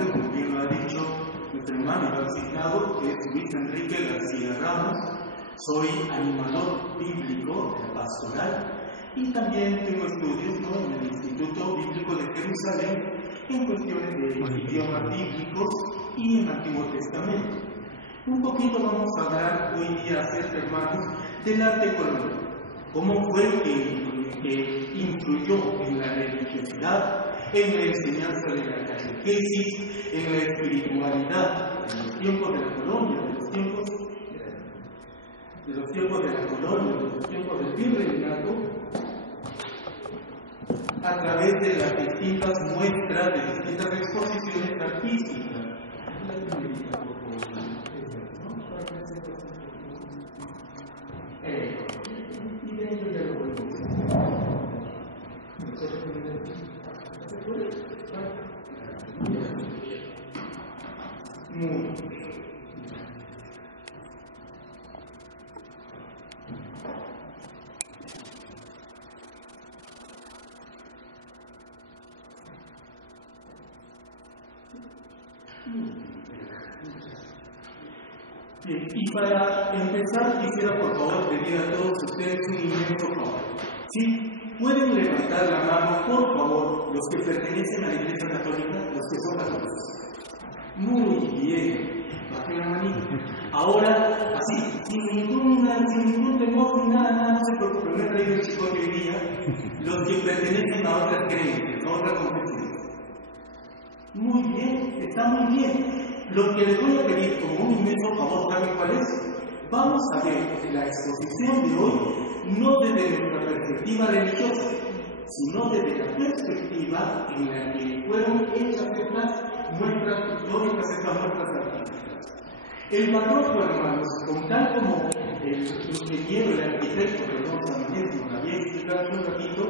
nombre, como bien lo ha dicho nuestro hermano y lo ha citado, que es Luis Enrique García Ramos. Soy animador bíblico de pastoral y también tengo estudios en el Instituto Bíblico de Jerusalén en cuestiones de idiomas bíblicos y en el Antiguo Testamento. Un poquito vamos a hablar hoy día acerca, hermanos, del arte colonial. ¿Cómo fue que influyó en la religiosidad, en la enseñanza de la catequesis, en la espiritualidad en los tiempos de la colonia, de los tiempos de la colonia, de los tiempos del virreinato, a través de las distintas muestras, de distintas exposiciones artísticas? Bien, y para empezar quisiera por favor pedir a todos ustedes un inmenso favor. ¿Sí? ¿Pueden levantar la mano, por favor, los que pertenecen a la Iglesia Católica, los que son católicos? Muy bien, bajen la manita. Ahora, así, sin ningún temor, ni nada, no se preocupen, no he traído el chicote hoy día, los que pertenecen a otras creencias, a otras confesiones. Muy bien, está muy bien. Lo que les voy a pedir como un inmenso favor, ¿saben cuál es? Vamos a ver la exposición de hoy no desde nuestra perspectiva religiosa, sino desde la perspectiva en la que fueron hechas estas muestras pictóricas, estas muestras artísticas. El barroco, hermanos, con tal como el ingeniero, el arquitecto, San Miguel nos había explicado hace un ratito,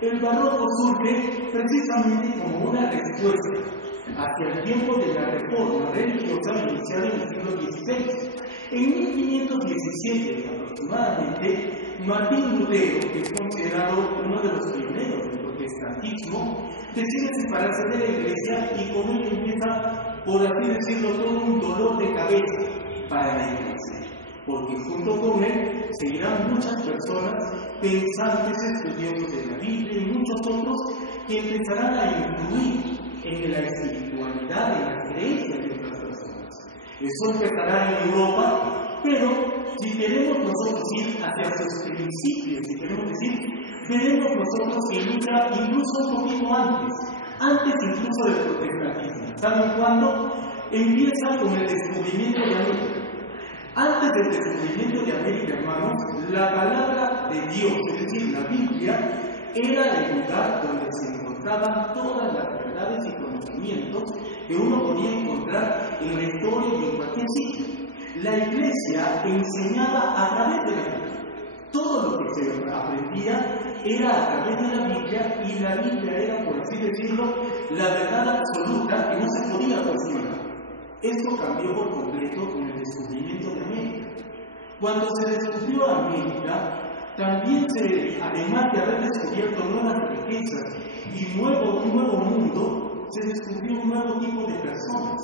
el barroco surge precisamente como una respuesta hacia el tiempo de la reforma religiosa iniciada en el siglo XVI. En 1517 aproximadamente, Martín Lutero, que es considerado uno de los pioneros del protestantismo, decide separarse de la Iglesia y con ello empieza, por así decirlo, todo un dolor de cabeza para la Iglesia, porque junto con él seguirán muchas personas, pensantes, estudiosos de la Biblia y muchos otros que empezarán a influir en la espiritualidad, en las creencias de otras personas. Eso empezará en Europa, pero si queremos nosotros ir hacia sus principios, si queremos decir, veremos nosotros que inicia incluso un poquito antes incluso del protestantismo. ¿Saben cuándo? Empieza con el descubrimiento de América. Antes del descubrimiento de América, hermanos, la palabra de Dios, es decir, la Biblia, era el lugar donde se encontraban todas las verdades y conocimientos que uno podía encontrar en la historia y en cualquier sitio. La Iglesia enseñaba a través de la Biblia. Todo lo que se aprendía era a través de la Biblia, y la Biblia era, por así decirlo, la verdad absoluta que no se podía cuestionar. Esto cambió por completo con el descubrimiento de América. Cuando se descubrió América, también además de haber descubierto nuevas riquezas y un nuevo mundo, se descubrió un nuevo tipo de personas.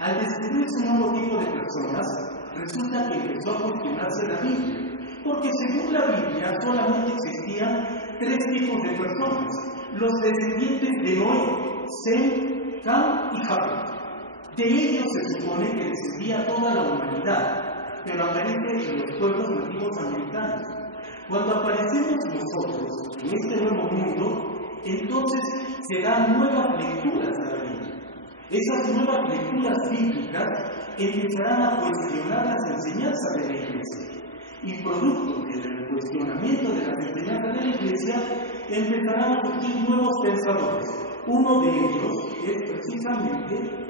Al descubrirse un nuevo tipo de personas, resulta que empezó a cuestionarse la Biblia, porque según la Biblia solamente existían 3 tipos de personas: los descendientes de Noé, Sem, Cam y Jafet. De ellos se supone que descendía toda la humanidad, pero aparece en los pueblos nativos americanos. Cuando aparecemos nosotros en este nuevo mundo, entonces se dan nuevas lecturas a la Biblia. Esas nuevas lecturas bíblicas empezarán a cuestionar las enseñanzas de la Iglesia. Y producto del cuestionamiento de las enseñanzas de la Iglesia, empezarán a surgir nuevos pensadores. Uno de ellos es precisamente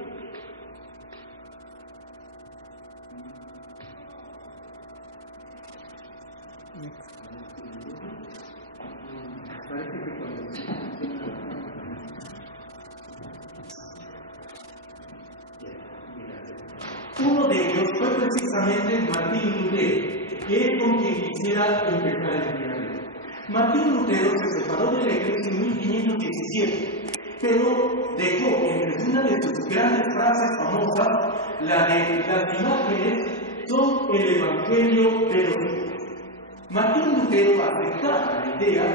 fue precisamente Martín Lutero, que es con quien quisiera empezar el día de hoy. Martín Lutero se separó de la Iglesia en 1517, pero dejó entre una de sus grandes frases famosas, la de las imágenes son el evangelio de los hijos. Martín Lutero aceptaba la idea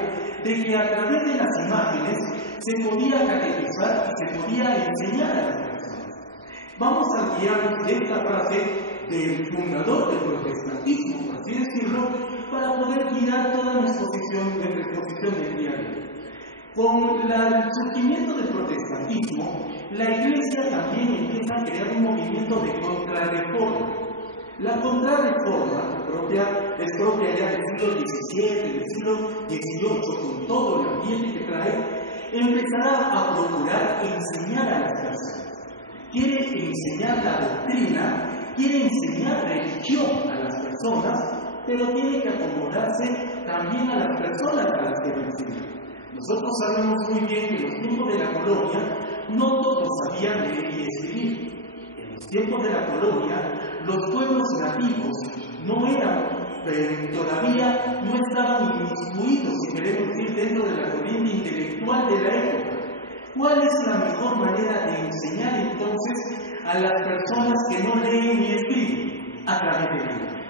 de que a través de las imágenes se podía catequizar y se podía enseñar a las personas. Vamos a guiarnos de esta frase del fundador del protestantismo, por así decirlo, para poder guiar toda nuestra exposición del día de hoy. Con el surgimiento del protestantismo, la Iglesia también empieza a crear un movimiento de contrarreforma. La contrarreforma es propia ya del siglo XVII, del siglo XVIII, con todo el ambiente que trae, empezará a procurar enseñar a las personas. Quiere enseñar la doctrina, quiere enseñar religión a las personas, pero tiene que acomodarse también a las personas a las que va a enseñar. Nosotros sabemos muy bien que en los tiempos de la colonia no todos sabían leer y escribir. En los tiempos de la colonia, los pueblos nativos todavía no estaban inmiscuidos, si queremos decir, dentro de la corriente intelectual de la época. ¿Cuál es la mejor manera de enseñar entonces a las personas que no leen ni escriben? A través de la imagen.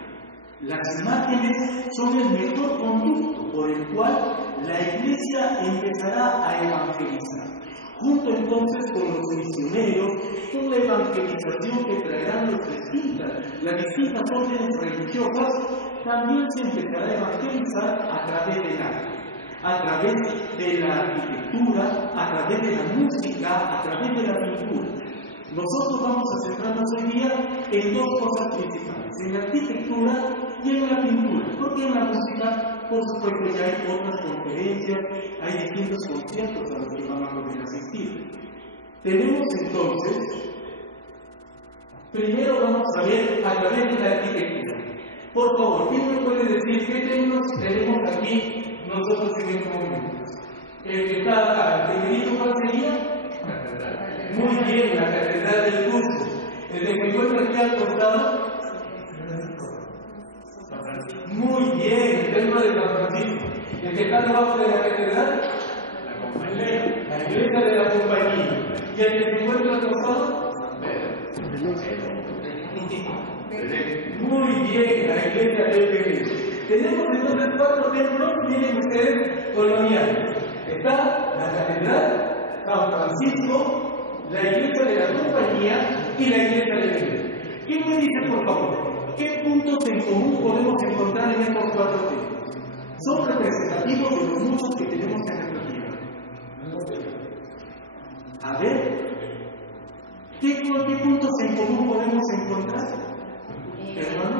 Las imágenes son el mejor conducto por el cual la Iglesia empezará a evangelizar. Junto entonces con los misioneros, con la evangelización que traerán las distintas órdenes religiosas, también se empezará a evangelizar a través del arte, a través de la arquitectura, a través de la música, a través de la pintura. Nosotros vamos a centrarnos hoy día en dos cosas principales, en la arquitectura y en la pintura, porque en la música, por supuesto, ya hay otras conferencias, hay distintos conciertos a los que van a poder asistir. Tenemos entonces, primero vamos a ver a través de la arquitectura. Por favor, ¿quién me puede decir qué tenemos aquí nosotros en este momento? El que está acá, el primerito, ¿cuál sería? Muy bien, la Catedral del Cusco. El que se encuentra aquí al costado. Muy bien, el templo de San Francisco. El que está debajo de la catedral, la iglesia de la Compañía. Y el que se encuentra al costado, muy bien, la iglesia de Belén. Tenemos entonces 4 templos, miren ustedes, coloniales. Está la catedral, San Francisco, la iglesia de la Compañía y la iglesia de Belén. ¿Quién me dice, por favor? ¿Qué puntos en común podemos encontrar en estos 4 templos? Son representativos de los muchos que tenemos en nuestra tierra. A ver, ¿qué puntos en común podemos encontrar? ¿Hermano?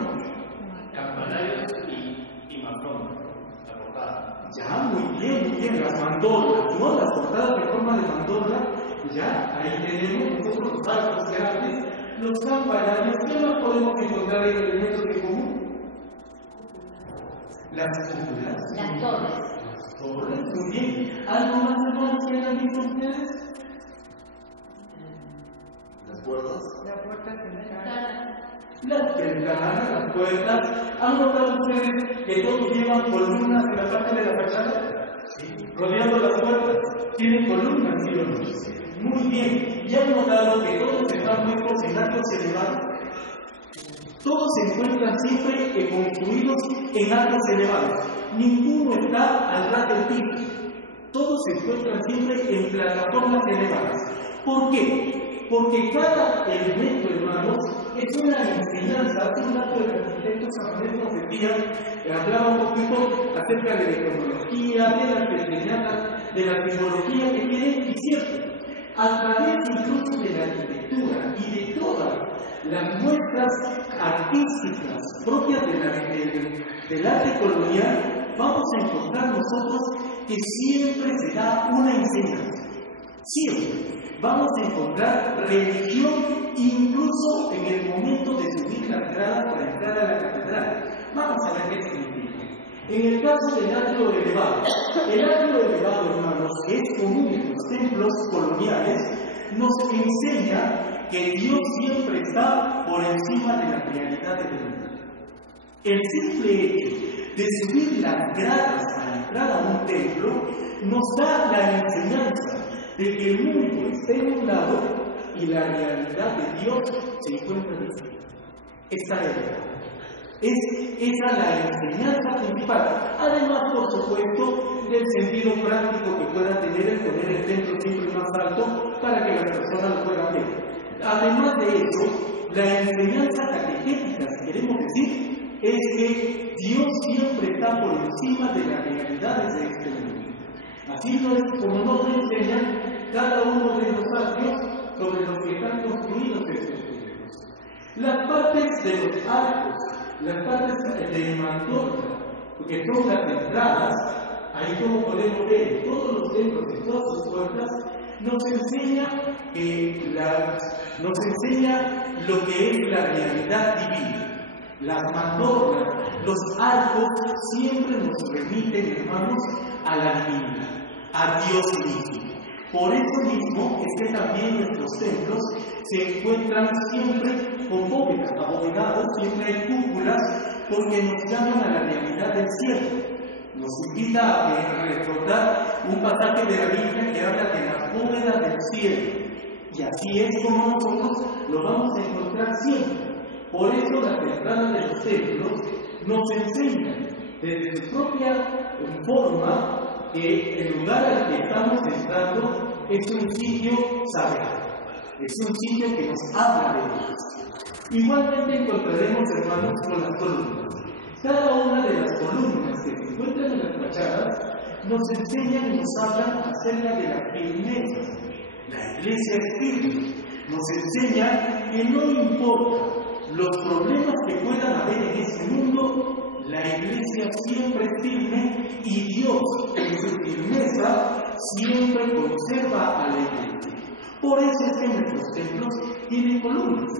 Campanarios y masón, la portada. Ya, muy bien, las mandorlas, ¿no? Las portadas de forma de mandorla, ya, ahí tenemos nosotros los arcos grandes. Los campanarios, ¿qué más podemos encontrar en elementos de común? Las cúpulas. Las torres. Las torres, muy bien. ¿Algo más, hermanos, que hayan visto ustedes? Las puertas. La puerta central. Las ventanas, las puertas. ¿Han notado ustedes que todos llevan columnas en la parte de la fachada? Sí. Rodeando las puertas, tienen columnas, ¿sí o no? Muy bien, ¿ya han notado que todos están puestos en arcos elevados? Todos se encuentran siempre construidos en arcos elevados. Ninguno está al ras del piso. Todos se encuentran siempre en plataformas elevadas. ¿Por qué? Porque cada elemento, hermanos, es una enseñanza. Hace un rato el arquitecto San Andrés nos decía, hablaba un poquito acerca de la economología, de las enseñanzas, de la simbología que tiene, y cierto. A través incluso de la arquitectura y de todas las muestras artísticas propias del arte colonial, vamos a encontrar nosotros que siempre se da una enseñanza. Siempre vamos a encontrar religión incluso en el momento de subir la entrada para entrar a la catedral. Vamos a ver qué significa. En el caso del atrio elevado, hermanos, que es común en los templos coloniales, nos enseña que Dios siempre está por encima de la realidad del mundo. El simple hecho de subir las gradas para entrar a un templo nos da la enseñanza de que el mundo esté en un lado y la realidad de Dios se encuentra en otro. Esta realidad. Es esa la enseñanza principal. Además, por supuesto, del sentido práctico que pueda tener el poner el templo siempre más alto para que las personas lo puedan ver. Además de eso, la enseñanza catequética, si queremos decir, es que Dios siempre está por encima de las realidades de este mundo. Así no es como nos enseñan cada uno de los atrios sobre los que están construidos estos templos. Las partes de los arcos, las partes de mantorra, que son las entradas, ahí como podemos ver en todos los templos, en todas sus puertas, nos enseña lo que es la realidad divina. Las mandorras, los arcos siempre nos remiten, hermanos, a la divinidad, a Dios mismo. Por eso mismo es que también nuestros templos se encuentran siempre con bóvedas, abovedados, siempre hay cúpulas, porque nos llaman a la realidad del cielo. Nos invita a recordar un pasaje de la Biblia que habla de las bóvedas del cielo. Y así es como nosotros lo vamos a encontrar siempre. Por eso las entradas de los templos nos enseñan desde su propia forma que el lugar al que estamos entrando es un sitio sagrado. Es un sitio que nos habla de Dios. Igualmente encontraremos, hermanos, con las columnas. Cada una de las columnas que se encuentran en las fachadas nos enseñan y nos hablan acerca de la firmeza. La iglesia es firme. Nos enseña que no importa los problemas que puedan haber en este mundo, la iglesia siempre es firme y Dios, en su firmeza, siempre conserva a la iglesia. Por eso es que nuestros templos tienen columnas.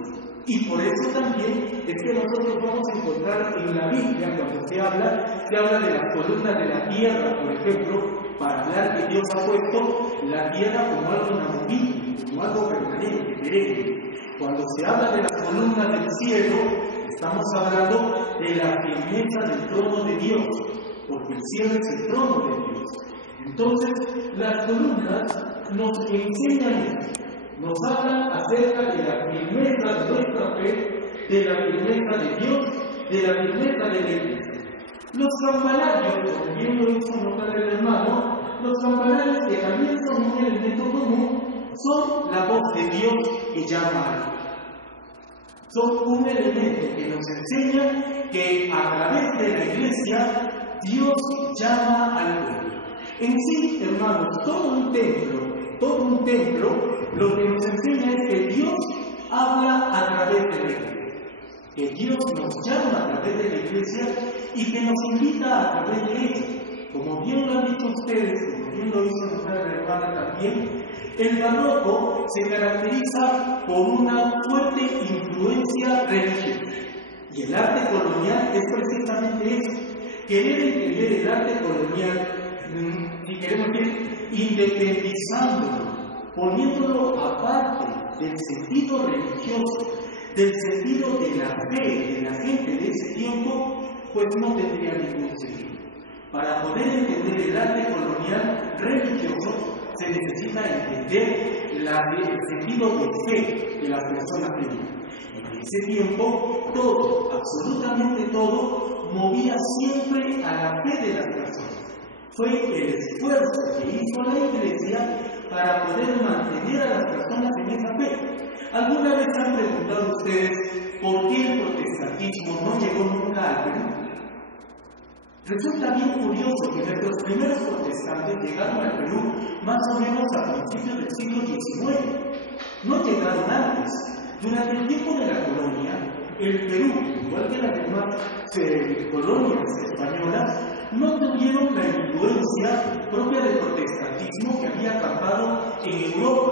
Y por eso también es que nosotros vamos a encontrar en la Biblia, cuando se habla de las columnas de la tierra, por ejemplo, para hablar que Dios ha puesto la tierra como algo inamovible, como algo permanente, perenne. Cuando se habla de las columnas del cielo, estamos hablando de la firmeza del trono de Dios, porque el cielo es el trono de Dios. Entonces, las columnas nos enseñan esto. Nos hablan acerca de la firmeza de nuestra fe, de la firmeza de Dios, de la firmeza de la iglesia. Los campanarios, como bien lo hizo notar el hermano, los campanarios que también son un elemento común, son la voz de Dios que llama a Él. Son un elemento que nos enseña que a través de la iglesia Dios llama al pueblo. En sí, hermanos, todo un templo, lo que nos enseña es que Dios habla a través de la iglesia, que Dios nos llama a través de la iglesia y que nos invita a través de ella. Como bien lo han dicho ustedes, como bien lo hizo nuestra hermana también, el barroco se caracteriza por una fuerte influencia religiosa. Y el arte colonial es precisamente eso, querer entender el arte colonial, si queremos decir, independizándolo, poniéndolo aparte del sentido religioso, del sentido de la fe de la gente de ese tiempo, pues no tendría ningún sentido. Para poder entender el arte colonial religioso, se necesita entender el sentido de fe de las personas tenían. En ese tiempo, todo, absolutamente todo, movía siempre a la fe de las personas. Fue el esfuerzo que hizo la iglesia para poder mantener a las personas en esa fe. ¿Alguna vez han preguntado ustedes por qué el protestantismo no llegó nunca al Perú? Resulta bien curioso que nuestros primeros protestantes llegaron al Perú más o menos a principios del siglo XIX. No llegaron antes. Durante el tiempo de la colonia, el Perú, igual que las demás colonias españolas, no tuvieron la influencia propia del protestantismo que había acampado en Europa.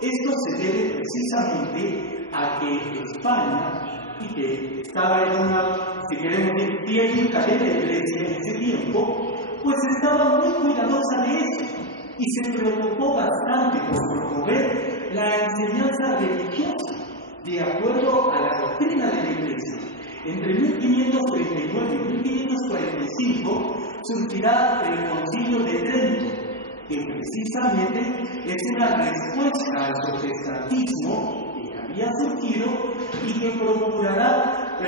Esto se debe precisamente a que España, y que estaba en una, si queremos decir, técnica de la iglesia en ese tiempo, pues estaba muy cuidadosa de eso y se preocupó bastante por promover la enseñanza religiosa de acuerdo a la doctrina de la iglesia. Entre 1539 y 1545 surgirá el Concilio de Trento, que precisamente es una respuesta al protestantismo que había surgido y que procurará,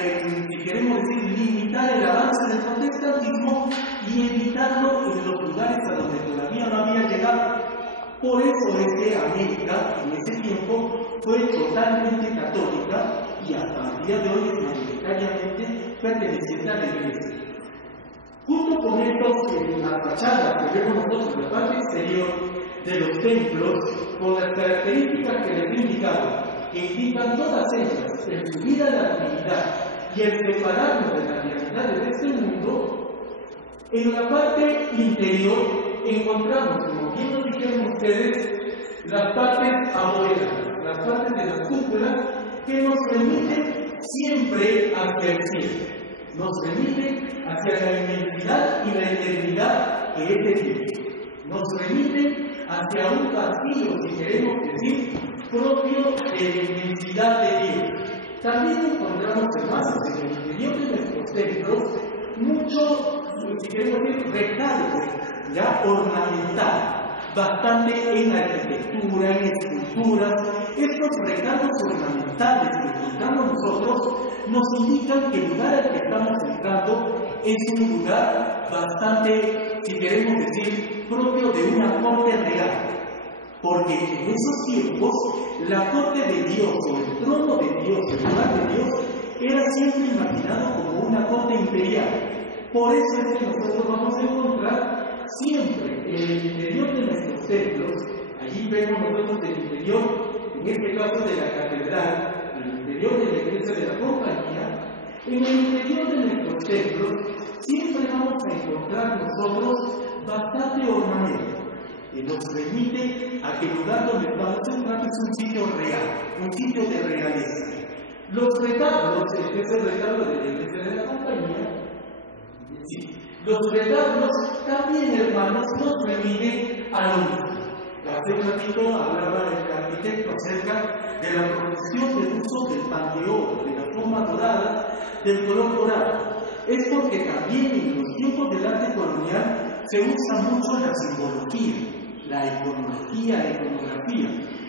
si queremos decir, limitar el avance del protestantismo y evitarlo en los lugares a donde todavía no había llegado. Por eso es que América en ese tiempo fue totalmente católica y hasta el día de hoy es mayoritariamente perteneciente a la Iglesia. Junto con estos, las fachadas que vemos nosotros en la parte exterior de los templos, con las características que les he indicado, que indican todas ellas el subir a la divinidad y el separarnos de las realidades de este mundo, en la parte interior encontramos, como bien nos dijeron ustedes, las partes abovedadas, las partes de las cúpulas que nos remiten siempre hacia el cielo, nos remiten hacia la inmensidad y la eternidad que es de Dios, nos remiten hacia un castillo, si queremos decir, propio de la inmensidad de Dios. También encontramos, hermanos, en el interior de nuestros templos, mucho, si queremos decir, recargo ya ornamental, bastante en arquitectura, en esculturas. Estos recargos ornamentales que encontramos nosotros nos indican que el lugar al que estamos entrando es un lugar bastante, si queremos decir, propio de una corte real. Porque en esos tiempos, la corte de Dios o el trono de Dios, el lugar de Dios, era siempre imaginado como una corte imperial. Por eso es que nosotros vamos a encontrar siempre en el interior de nuestros templos, allí vemos nosotros el interior, en este caso de la catedral, el interior de la iglesia de la compañía, en el interior de nuestros templos, siempre vamos a encontrar nosotros bastante ornamento, que nos remite a que el lugar donde estamos entrando es un sitio real, un sitio de realeza. Los retablos, este es el retablo de la iglesia de la compañía, sí, los retablos también, hermanos, nos remiten a lo mismo. Hace un ratito hablaba el arquitecto acerca de la profesión del uso del pan de oro, de la forma dorada, del color dorado. Es porque también en los tiempos del arte colonial se usa mucho la simbología, la iconografía, la iconografía.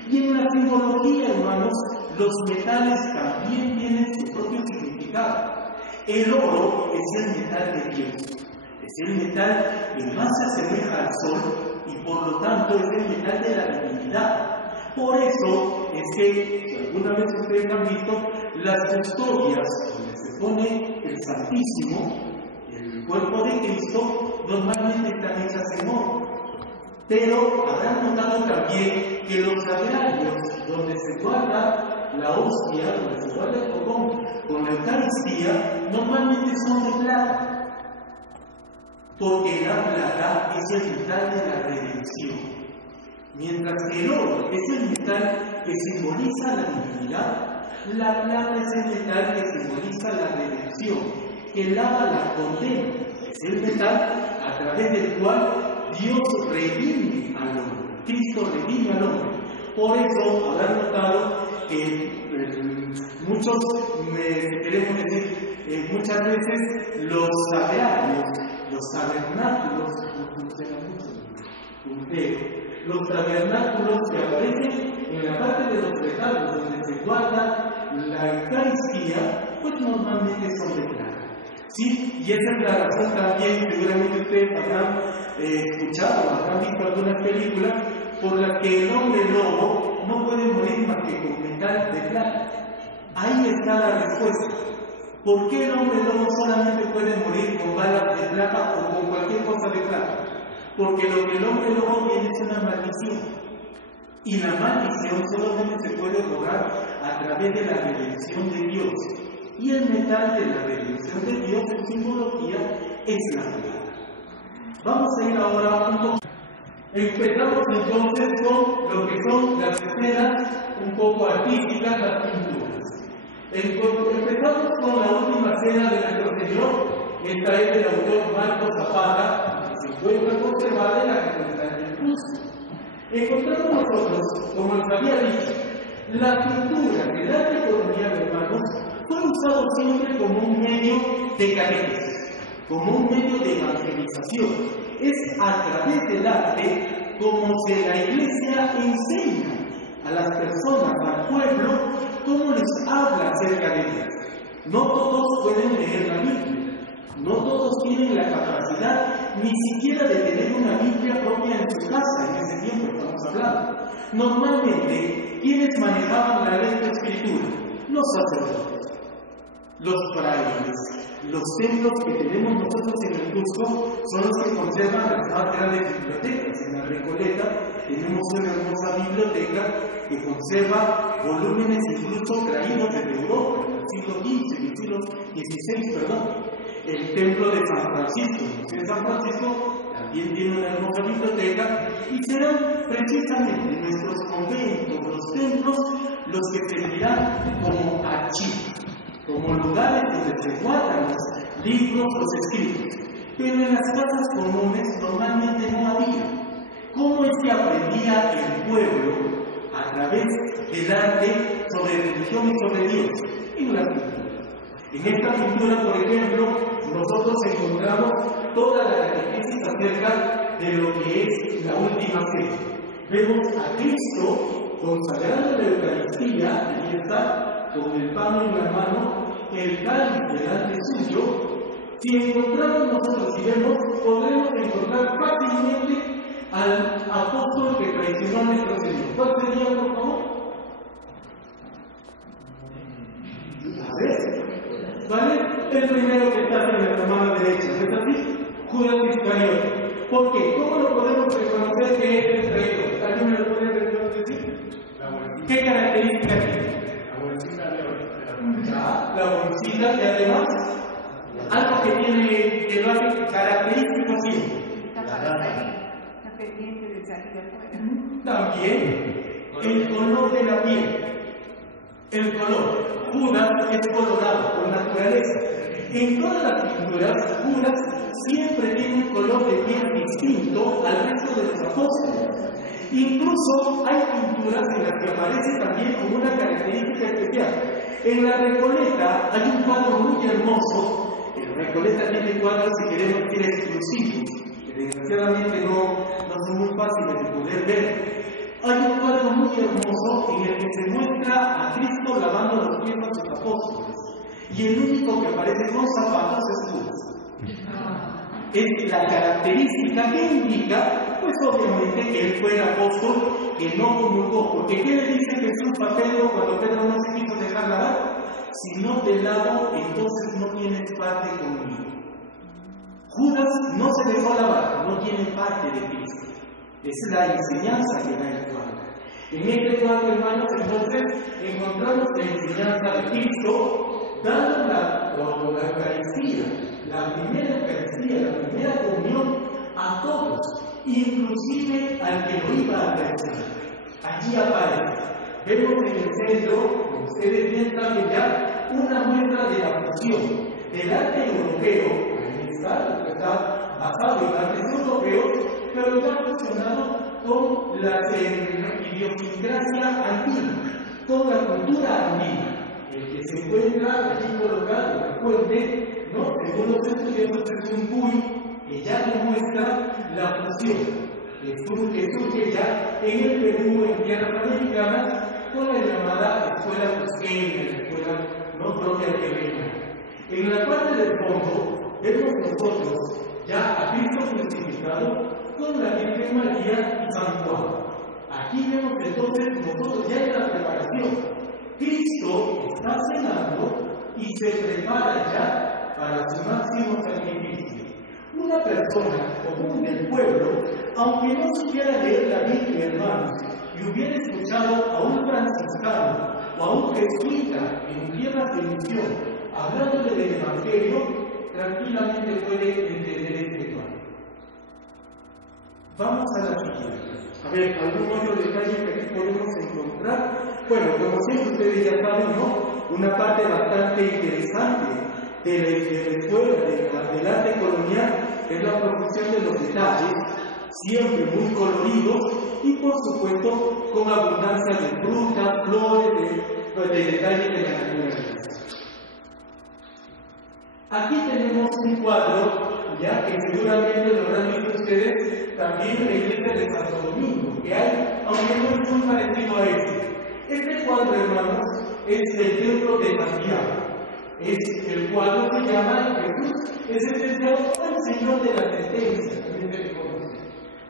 Y en la simbología, hermanos, los metales también tienen su propio significado. El oro es el metal de Dios, es el metal que más se asemeja al sol y por lo tanto es el metal de la divinidad. Por eso es que, si alguna vez ustedes han visto, las custodias donde se pone el Santísimo, el cuerpo de Cristo, normalmente están hechas en oro. Pero habrán notado también que los sagrarios donde se guarda la hostia, donde se guarda el copón con la Eucaristía, normalmente son de plata. Porque la plata es el metal de la redención. Mientras que el oro es el metal que simboliza la divinidad, la plata es el metal que simboliza la redención, que lava la condena. Es el metal a través del cual Dios redime al hombre, Cristo redime al hombre. Por eso habrán notado que muchos, queremos decir, muchas veces los sagrarios, los tabernáculos, los tabernáculos que aparecen en la parte de los retablos donde se guarda la Eucaristía, pues normalmente son de plata. ¿Sí? Y esa es la razón también, seguramente ustedes habrán escuchado, habrán visto algunas películas por las que el hombre lobo no puede morir más que con metal de plata. Ahí está la respuesta. ¿Por qué el hombre lobo solamente puede morir con balas de plata o con cualquier cosa de plata? Porque lo que el hombre lobo tiene es una maldición. Y la maldición solamente se puede lograr a través de la redención de Dios. Y el metal de la redención de Dios en simbología es la plata. Vamos a ir ahora un poco. Empezamos entonces con lo que son las escenas un poco artísticas, las pinturas. Empezamos con la última cena de nuestro Señor. Esta es del autor Marco Zapata, que se encuentra conservada en la Catedral del Cusco. Encontramos nosotros, como les había dicho, la pintura del arte colonial, hermanos, fue usado siempre como un medio de catequesis, como un medio de evangelización. Es a través del arte como si la iglesia enseña a las personas, al pueblo, cómo les habla acerca de Dios. No todos pueden leer la Biblia, no todos tienen la capacidad ni siquiera de tener una Biblia propia en su casa, en ese tiempo estamos hablando. Normalmente, ¿quiénes manejaban la ley de escritura? Los sacerdotes, los frailes. Los templos que tenemos nosotros en el Cusco son los que conservan las más grandes bibliotecas. En la Recoleta tenemos una hermosa biblioteca que conserva volúmenes incluso traídos desde Europa, del siglo XV, del siglo XVI, perdón. El templo de San Francisco, en San Francisco también tiene una hermosa biblioteca y serán precisamente nuestros conventos, los templos, los que servirán como archivos, como lugares donde se guardan los libros, los escritos. Pero en las casas comunes normalmente no había. ¿Cómo es que aprendía el pueblo a través del arte sobre religión y sobre Dios? En la pintura. En esta pintura, por ejemplo, nosotros encontramos toda la catequesis acerca de lo que es la última cena. Vemos a Cristo consagrando la Eucaristía, ahí está, con el pan en la mano, el cáliz delante suyo. Si encontramos nosotros y vemos, podremos encontrar fácilmente al apóstol que traicionó a nuestro Señor. ¿Cuál sería, por favor? A ver, ¿vale? El primero que está en la mano derecha, ¿no es así? Judas Iscariote. ¿Por qué? ¿Cómo lo podemos reconocer que es el traidor? ¿Alguien me lo puede decir? ¿Qué características tiene? La bolsita y además algo que tiene, que lo hace característico siempre. Está pendiente de salir afuera. También el color de la piel. El color. Judas es colorado por naturaleza. En todas las pinturas, Judas siempre tiene un color de piel distinto al resto de los apóstoles. Incluso hay pinturas en las que aparece también como una característica especial. En la Recoleta hay un cuadro muy hermoso. En la Recoleta tiene cuadros, si queremos decir, exclusivos, que desgraciadamente no son muy fáciles de poder ver. Hay un cuadro muy hermoso en el que se muestra a Cristo lavando los pies a sus apóstoles. Y el único que aparece con zapatos es Judas. Es la característica que indica, pues obviamente, que él fue el apóstol que no comulgó. Porque ¿qué le dice Jesús a Pedro cuando Pedro no se quiso dejar lavar? Si no te lavo, entonces no tienes parte conmigo. Judas no se dejó lavar, no tiene parte de Cristo. Es la enseñanza que da el cuadro. En este cuadro, hermanos, entonces encontramos la enseñanza de Cristo dando la Eucaristía, la primera Eucaristía, la primera comunión a todos, inclusive al que lo iba a realizar. Allí aparece. Vemos en el centro, como ustedes bien saben ya, una muestra de la fusión del arte europeo, ahí está basado en artes europeos, pero ya fusionado con la idiosincrasia andina, con la cultura andina. El que se encuentra allí colocado en el puente, ¿no? Según los estudiosos, es un buey que ya demuestra la fusión que surge ya en el Perú, en tierras americanas, con la llamada escuela cusqueña, la escuela no propia quebrera. En la parte del fondo vemos nosotros ya a Cristo crucificado con la Virgen María y San Juan. Aquí vemos entonces nosotros ya en la preparación. Cristo está cenando y se prepara ya para su máximo sacrificio. Una persona común del pueblo, aunque no supiera leer la Biblia, hermanos, y hubiera escuchado a un franciscano o a un jesuita en tierras de misión hablándole del Evangelio, tranquilamente puede entender este cuadro. Vamos a la siguiente. A ver, algún otro detalle que aquí podemos encontrar. Bueno, como siempre ustedes ya saben, ¿no? Una parte bastante interesante de la escuela del arte colonial es la profusión de los detalles, siempre muy coloridos y por supuesto con abundancia de frutas, flores, de detalles de la naturaleza. Aquí tenemos un cuadro ya que seguramente lo habrán visto ustedes, también la iglesia de Santo Domingo, que hay, aunque no es muy parecido a este. Este cuadro, hermanos, es del templo de Santiago. El cuadro se llama Jesús, es esencial al Señor de la sentencia, también se le conoce.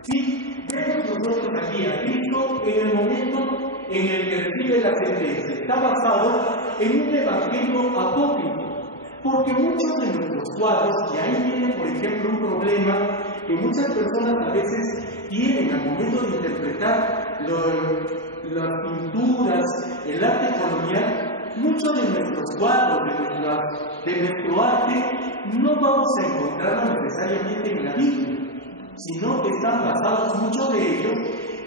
Sí, vemos nosotros aquí a Cristo en el momento en el que recibe la sentencia. Está basado en un evangelio apócrifo, porque muchos de nuestros cuadros, y ahí viene, por ejemplo, un problema que muchas personas a veces tienen al momento de interpretar las pinturas, el arte colonial. Muchos de nuestros cuadros, de nuestro arte, no vamos a encontrarlo necesariamente en la Biblia, sino que están basados, muchos de ellos,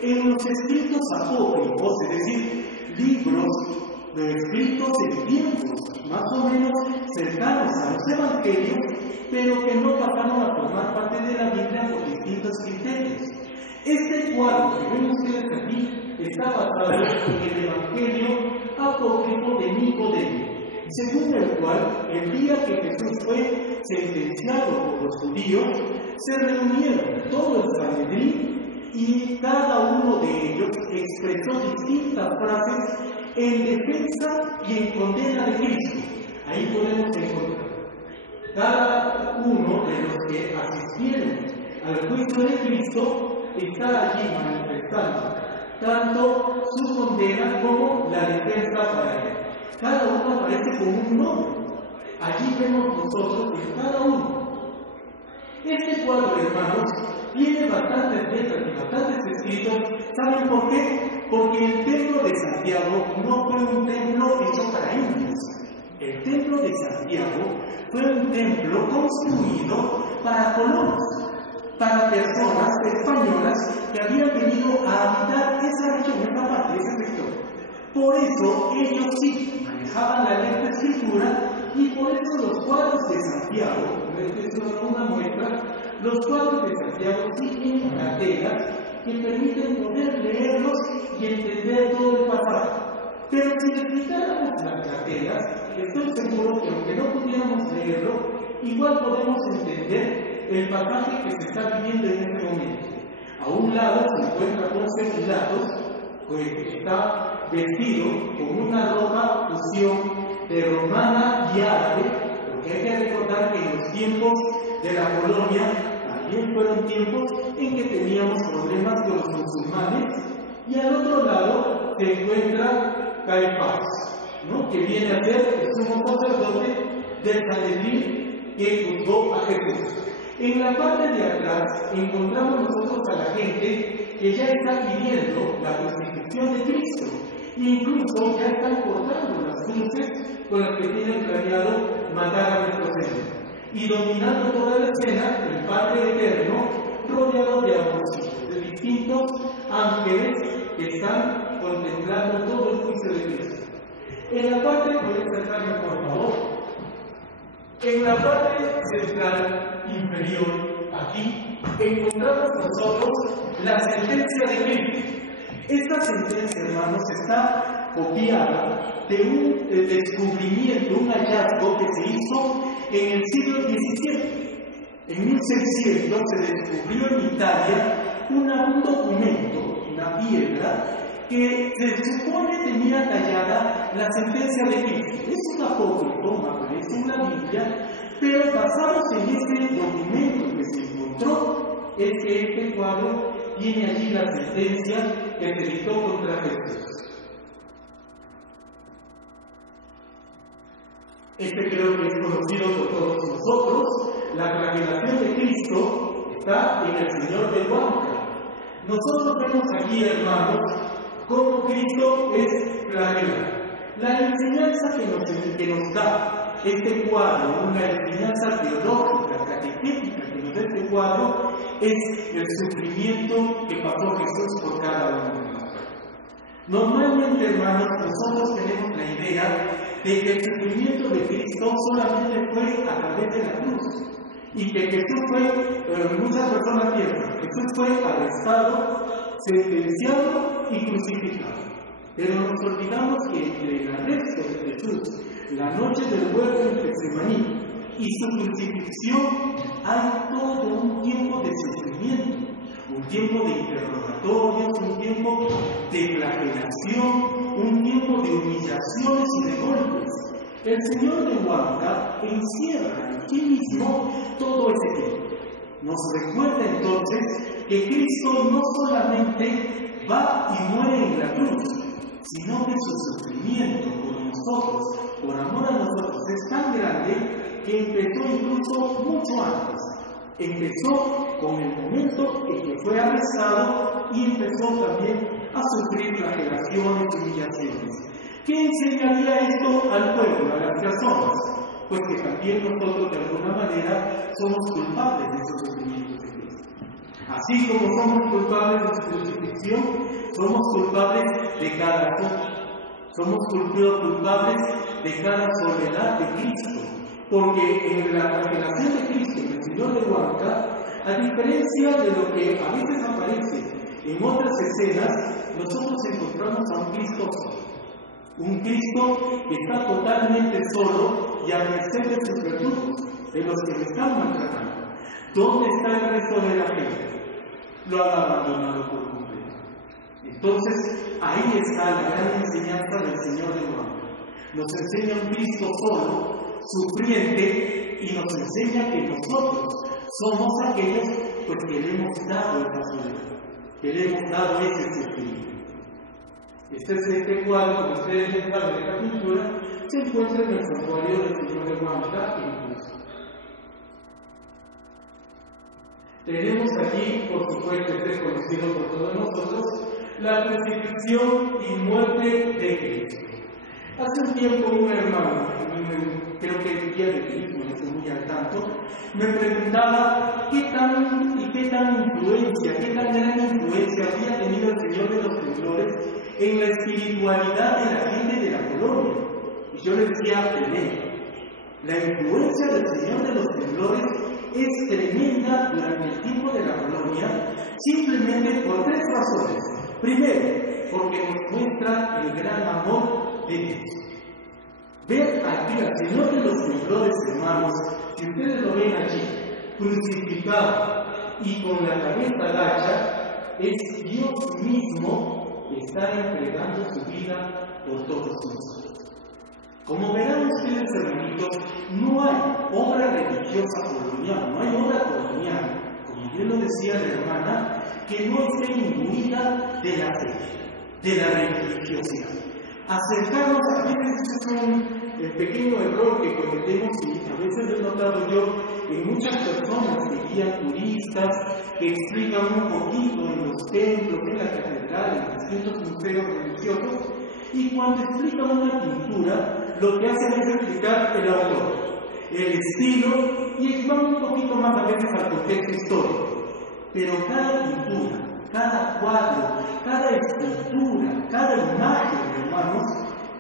en los escritos apócrifos, es decir, libros escritos en tiempos más o menos cercanos a los evangelios, pero que no pasaron a formar parte de la Biblia por distintos criterios. Este cuadro que ven ustedes aquí está basado en el evangelio apócrifo de Nicodemo, según el cual, el día que Jesús fue sentenciado por los judíos, se reunieron todo el Sanedrín y cada uno de ellos expresó distintas frases en defensa y en condena de Cristo. Ahí podemos encontrar cada uno de los que asistieron al juicio de Cristo está allí manifestando tanto su condena como la defensa para él. Cada uno aparece con un nombre. Allí vemos nosotros en cada uno. Este cuadro, hermanos, tiene bastantes letras y bastantes escritos. ¿Saben por qué? Porque el templo de Santiago no fue un templo hecho para indios. El templo de Santiago fue un templo construido para colonos, para personas españolas que habían venido a habitar esa región, esa parte, ese sector. Por eso ellos sí manejaban la lenta escritura y por eso los cuadros de Santiago, es una muestra, los cuadros de Santiago sí tienen cartelas que permiten poder leerlos y entender todo el pasaje. Pero si les quitáramos las cartelas, estoy seguro que aunque no pudiéramos leerlo, igual podemos entender el pasaje que se está viviendo en este momento. A un lado se encuentra Poncio Pilatos, que está vestido con una ropa fusión de romana y árabe, porque hay que recordar que en los tiempos de la colonia también fueron tiempos en que teníamos problemas con los musulmanes, y al otro lado se encuentra Caifás, ¿no?, que viene a ser el sumo sacerdote del Sanedrín que juzgó a Jesús. En la parte de atrás encontramos nosotros a la gente que ya está pidiendo la crucifixión de Cristo, e incluso ya están cortando las cruces con las que tienen planeado matar a nuestro Señor. Y dominando toda la escena, el Padre Eterno, rodeado de amorcitos, de distintos ángeles que están contemplando todo el juicio de Cristo. En la parte, pueden sacarme por favor, en la parte central inferior, aquí, encontramos nosotros la sentencia de Cristo. Esta sentencia, hermanos, está copiada de un descubrimiento, un hallazgo que se hizo en el siglo XVII. En 1600 se descubrió en Italia un documento, una piedra, que se supone tenía tallada la sentencia de Cristo. Es un apócrifo, no aparece en la Biblia, pero basados en ese documento que se encontró, es que este cuadro tiene allí la sentencia que se dictó contra Jesús. Este creo que es conocido por todos nosotros. La flagelación de Cristo está en el Señor de Huanca. Nosotros vemos aquí, hermanos, cómo Cristo es flagelado. La enseñanza que nos da este cuadro, una enseñanza teológica, catequética que nos da este cuadro, es el sufrimiento que pasó Jesús por cada uno de nosotros. Normalmente, hermanos, nosotros tenemos la idea de que el sufrimiento de Cristo solamente fue a través de la cruz, y que Jesús fue, muchas personas piensan, Jesús fue arrestado, sentenciado y crucificado. Pero nos olvidamos que entre el arresto de Jesús, la noche del huerto en Getsemaní, y su crucifixión hay todo un tiempo de sufrimiento, un tiempo de interrogatorios, un tiempo de flagelación, un tiempo de humillaciones y de golpes. El Señor de Huamca encierra en sí mismo todo ese tiempo. Nos recuerda entonces que Cristo no solamente va y muere en la cruz, sino que su sufrimiento por nosotros, por amor a nosotros, es tan grande que empezó incluso mucho antes. Empezó con el momento en que fue arrestado y empezó también a sufrir flagelaciones y humillaciones. ¿Qué enseñaría esto al pueblo, a las personas? Pues que también nosotros de alguna manera somos culpables de esos sufrimientos de Cristo. Así como somos culpables de su crucifixión, somos culpables de cada cosa. Somos culpables de cada soledad de Cristo. Porque en la flagelación de Cristo, en el Señor de Huamca, a diferencia de lo que a veces aparece en otras escenas, nosotros encontramos a un Cristo solo. Un Cristo que está totalmente solo y a merced de sus verdugos, de los que le están maltratando. ¿Dónde está el resto de la gente? Lo han abandonado por completo. Entonces, ahí está la gran enseñanza del Señor de Huamca. Nos enseña un Cristo solo, sufriente, y nos enseña que nosotros somos aquellos pues que le hemos dado esa soledad, que le hemos dado ese sufrimiento. Este cuadro, como ustedes ven de la pintura, se encuentra en el santuario del Señor de Huamca en Cusco. Tenemos aquí, por supuesto, es conocido por todos nosotros, la crucifixión y muerte de Cristo. Hace un tiempo un hermano, creo que el día de Cristo, no estoy muy al tanto, me preguntaba qué tan influencia, qué tan gran influencia había tenido el Señor de los Temblores en la espiritualidad de la gente de la colonia. Y yo le decía, tremendo. La influencia del Señor de los Temblores es tremenda durante el tiempo de la colonia, simplemente por tres razones. Primero, porque nos muestra el gran amor de Dios. Ver aquí al Señor de los Temblores, hermanos, si ustedes lo ven allí, crucificado y con la cabeza agacha, es Dios mismo que está entregando su vida por todos nosotros. Como verán ustedes, hermanitos, no hay obra religiosa colonial, no hay obra colonial, como bien lo decía la hermana, que no esté imbuida de la fe, de la religiosidad. Acercarnos, a veces es un pequeño error que cometemos y a veces lo he notado yo en muchas personas que guían turistas, que explican un poquito en los templos, en la catedral, en distintos museos religiosos, y cuando explican una pintura, lo que hacen es explicar el autor, el estilo, y van un poquito más a veces al contexto histórico. Pero cada pintura, cada cuadro, cada escultura, cada imagen, hermanos,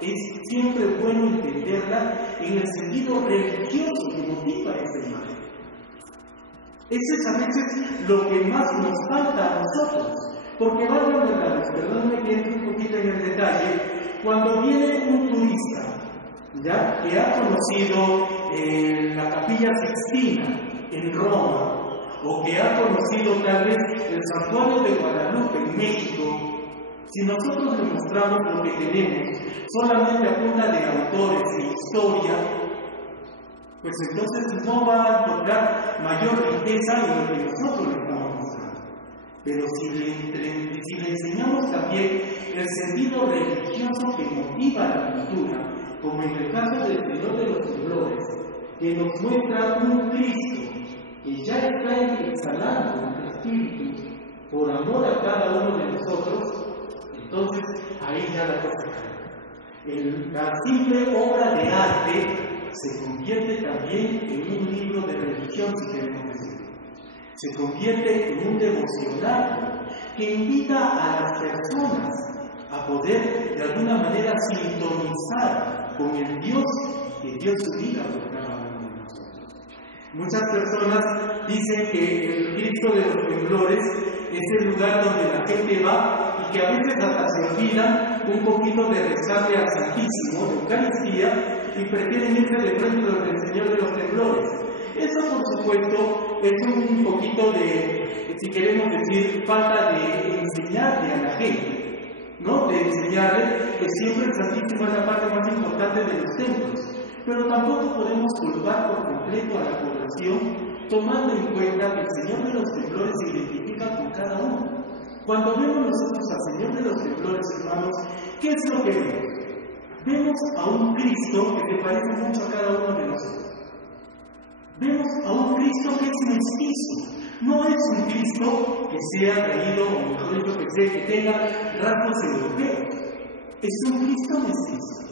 es siempre bueno entenderla en el sentido religioso que motiva esa imagen. Eso es a veces lo que más nos falta a nosotros, porque valgan verdades, perdónenme que entre un poquito en el detalle, cuando viene un turista, ¿ya?, que ha conocido la Capilla Sixtina en Roma, o que ha conocido tal vez el Santuario de Guadalupe en México, si nosotros le mostramos lo que tenemos solamente a punta de autores e historia, pues entonces no va a encontrar mayor riqueza en lo que nosotros le estamos mostrando. Pero si le enseñamos también el sentido religioso que motiva la cultura, como en el caso del Señor de los Temblores, que nos muestra un Cristo que ya está exhalando nuestro espíritu por amor a cada uno de nosotros, entonces ahí ya la cosa cambia. La simple obra de arte se convierte también en un libro de religión, si queremos decir. Se convierte en un devocionario que invita a las personas a poder de alguna manera sintonizar con el Dios que dio su vida por cada uno de nosotros. Muchas personas dicen que el Cristo de los Temblores es el lugar donde la gente va y que a veces hasta se olvidan un poquito de rezarle al Santísimo, de Eucaristía, y prefieren irse de frente del Señor de los Temblores. Eso, por supuesto, es un poquito de, si queremos decir, falta de enseñarle a la gente, ¿no? De enseñarle que siempre el Santísimo es la parte más importante de los templos. Pero tampoco podemos culpar por completo a la población, tomando en cuenta que el Señor de los Temblores se identifica con cada uno. Cuando vemos nosotros al Señor de los Temblores, hermanos, ¿qué es lo que vemos? Vemos a un Cristo que se parece mucho a cada uno de nosotros. Vemos a un Cristo que es mestizo. No es un Cristo que sea traído, o mejor dicho, que tenga rasgos europeos. Es un Cristo mestizo.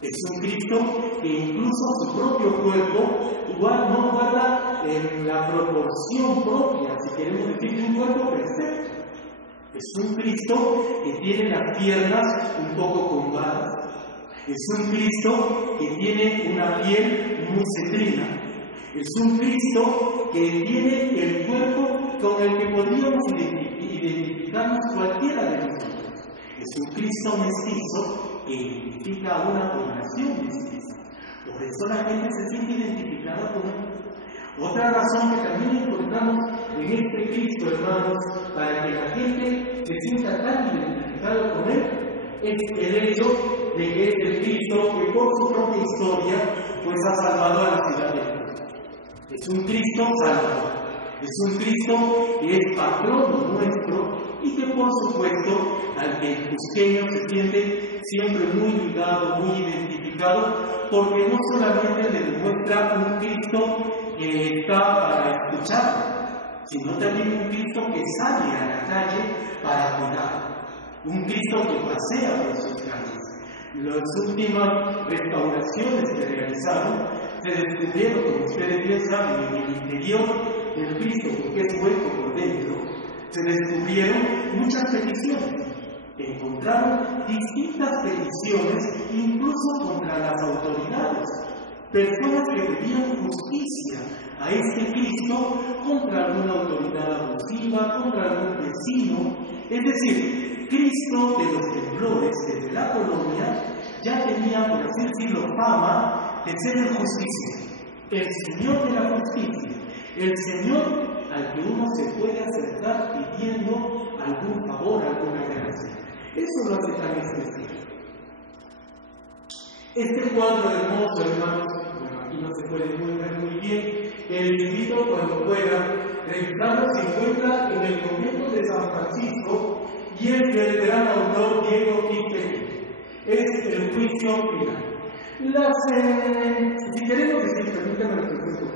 Es un Cristo que incluso su propio cuerpo igual no guarda en la proporción propia, si queremos decir, de un cuerpo perfecto. Es un Cristo que tiene las piernas un poco curvadas. Es un Cristo que tiene una piel muy cetrina. Es un Cristo que tiene el cuerpo con el que podríamos identificarnos cualquiera de nosotros. Es un Cristo mestizo que identifica a una población mestiza. Por eso la gente se siente identificada con él. Otra razón que también encontramos en este Cristo, hermanos, para que la gente se sienta tan identificada con él, es el hecho de que es el Cristo que por su propia historia pues ha salvado a la ciudad de Dios. Es un Cristo salvador. Es un Cristo que es patrono nuestro y que por supuesto al que el cusqueño se siente siempre muy ligado, muy identificado, porque no solamente le demuestra un Cristo que está para escuchar, sino también un Cristo que sale a la calle para cuidar, un Cristo que pasea por sus calles. Las últimas restauraciones que realizaron se descubrieron, como ustedes bien saben, en el interior del Cristo, porque es hueco por dentro, se descubrieron muchas peticiones. Encontraron distintas peticiones, incluso contra las autoridades. Personas que pedían justicia a este Cristo contra alguna autoridad abusiva, contra algún vecino. Es decir, Cristo de los Temblores, desde la colonia, ya tenía, por así decirlo, fama de ser el justiciero, el Señor de la justicia, el Señor al que uno se puede acercar pidiendo algún favor, alguna gracia. Eso lo hace tan especial. Este cuadro hermoso, hermanos, bueno, aquí no se puede ver muy bien, el invito cuando pueda revisarlo, se encuentra en el convento de San Francisco y es del gran autor Diego Quispe. Es el juicio final. Si queremos decir, permítanme la expresión,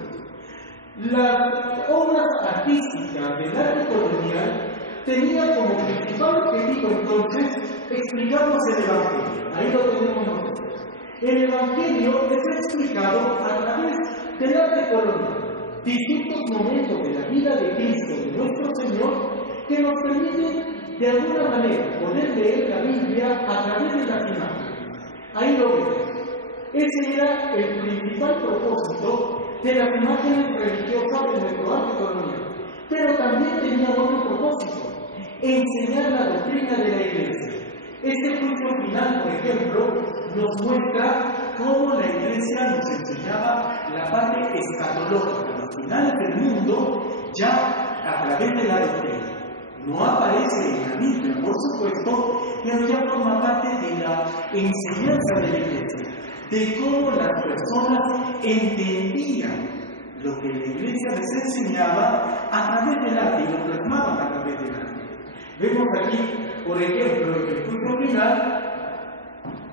las obras artísticas del arte colonial tenían como principal objetivo entonces explicarnos el Evangelio. Ahí lo tenemos nosotros. El Evangelio es explicado a través del arte colonial, distintos momentos de la vida de Cristo, de nuestro Señor, que nos permiten de alguna manera poder leer la Biblia a través de las imágenes. Ahí lo vemos. Ese era el principal propósito de las imágenes religiosas de nuestro arte colonial. Pero también tenía otro propósito: enseñar la doctrina de la Iglesia. Este juicio final, por ejemplo, nos muestra cómo la Iglesia nos enseñaba la parte escatológica, los finales del mundo, ya a través de la doctrina. No aparece en la Biblia, por supuesto, pero ya forma parte de la enseñanza de la Iglesia, de cómo las personas entendían lo que la Iglesia les enseñaba a través del arte y lo plasmaban a través del arte. Vemos aquí, por ejemplo, en el juicio final,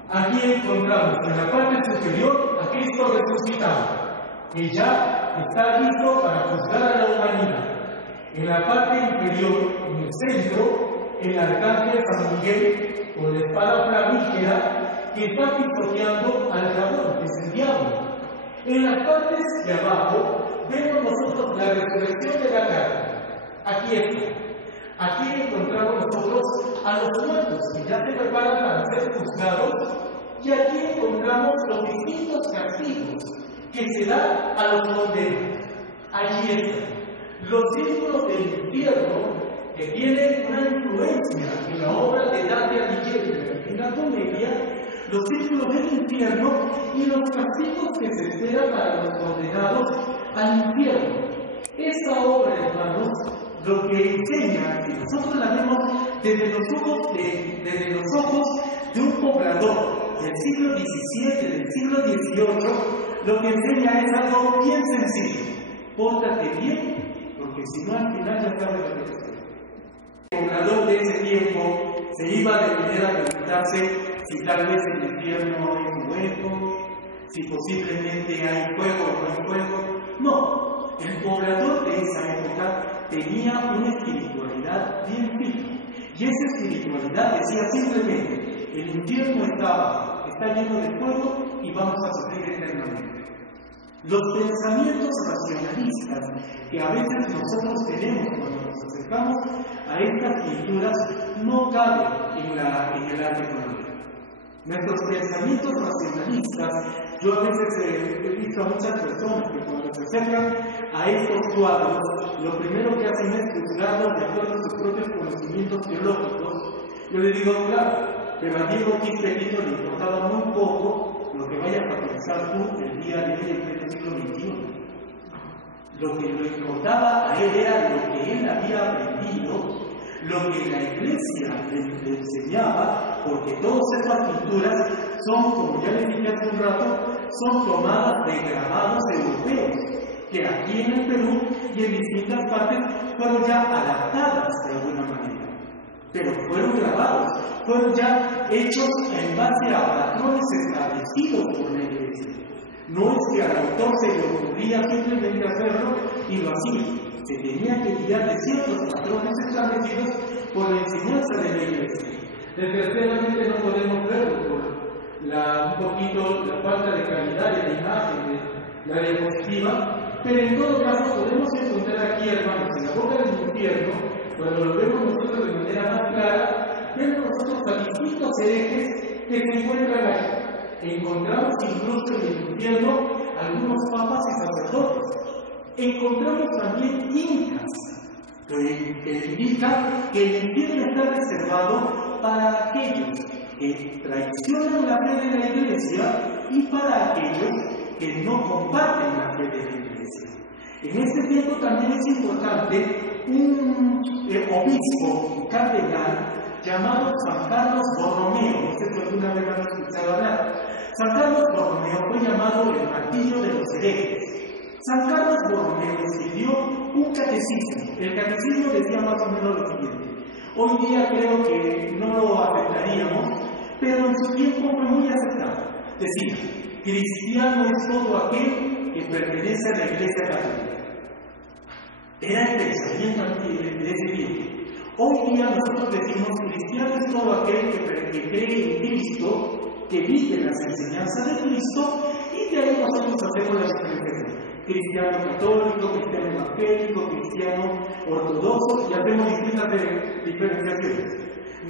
aquí encontramos en la parte superior a Cristo resucitado, que ya está listo para juzgar a la humanidad. En la parte inferior, en el centro, el arcángel San Miguel, con la espada flamígera, que está pisoteando al dragón, que es el diablo. En las partes de abajo, vemos nosotros la resurrección de la carne. Aquí está. Aquí encontramos nosotros a los muertos que ya se preparan para ser juzgados, y aquí encontramos los distintos castigos que se dan a los condenados. Allí están los círculos del infierno, que tienen una influencia en la obra de Dante Alighieri, en la comedia, los círculos del infierno y los castigos que se esperan para los condenados al infierno. Esta obra, hermanos, lo que enseña, si nosotros la vemos desde los ojos de un poblador del siglo XVII, del siglo XVIII, lo que enseña es algo bien sencillo. Pórtate bien, porque si no al final ya sabes lo que te espera. El poblador de ese tiempo se iba a detener a preguntarse si tal vez el infierno es hueco, si posiblemente hay fuego o no hay fuego. No, el poblador de esa época tenía una espiritualidad bien fija. Y esa espiritualidad decía simplemente, el infierno está lleno de fuego y vamos a sufrir eternamente. Los pensamientos racionalistas que a veces nosotros tenemos cuando nos acercamos a estas pinturas no caben en el arte colonial. Nuestros pensamientos racionalistas, yo a veces he visto a muchas personas que cuando se acercan a estos cuadros, lo primero que hacen es juzgarlos de acuerdo a sus propios conocimientos teológicos. Yo les digo, claro, pero a Diego Quisperito le importaba muy poco lo que vayas a pensar tú el día de hoy en el siglo XXI. Lo que le importaba a él era lo que él había aprendido, lo que la iglesia le enseñaba, porque todas estas pinturas son, como ya les dije hace un rato, son tomadas de grabados europeos, que aquí en el Perú y en distintas partes fueron ya adaptadas de alguna manera. Pero fueron grabados, fueron ya hechos en base a patrones establecidos por la iglesia. No es que al autor se le ocurría simplemente hacerlo y lo hacía. Se tenía que guiar de ciertos patrones establecidos por la enseñanza de la iglesia. Desgraciadamente no podemos verlo por un poquito la falta de calidad de la imagen de la diapositiva, pero en todo caso podemos encontrar aquí, hermanos, en la boca del infierno, cuando lo vemos nosotros de manera más clara, vemos nosotros a distintos herejes que se encuentran ahí. Encontramos incluso en el infierno algunos papas y sacerdotes. Encontramos también incas, que indica que el infierno está reservado para aquellos que traicionan la fe de la iglesia y para aquellos que no comparten la fe de la iglesia. En este tiempo también es importante un obispo, un cardenal, llamado San Carlos Borromeo. No sé si alguna vez lo han escuchado hablar. San Carlos Borromeo fue llamado el martillo de los herejes. San Carlos Borromeo escribió un catecismo. El catecismo decía más o menos lo siguiente. Hoy día creo que no lo aceptaríamos, pero en su tiempo fue muy aceptado. Decía, cristiano es todo aquel que pertenece a la Iglesia Católica. Era el pensamiento de ese tiempo. Hoy día nosotros decimos cristiano es todo aquel que cree en Cristo, que vive las enseñanzas de Cristo, y de ahí nosotros hacemos la diferenciación. Cristiano católico, cristiano evangélico, cristiano ortodoxo, y hacemos distintas diferenciaciones.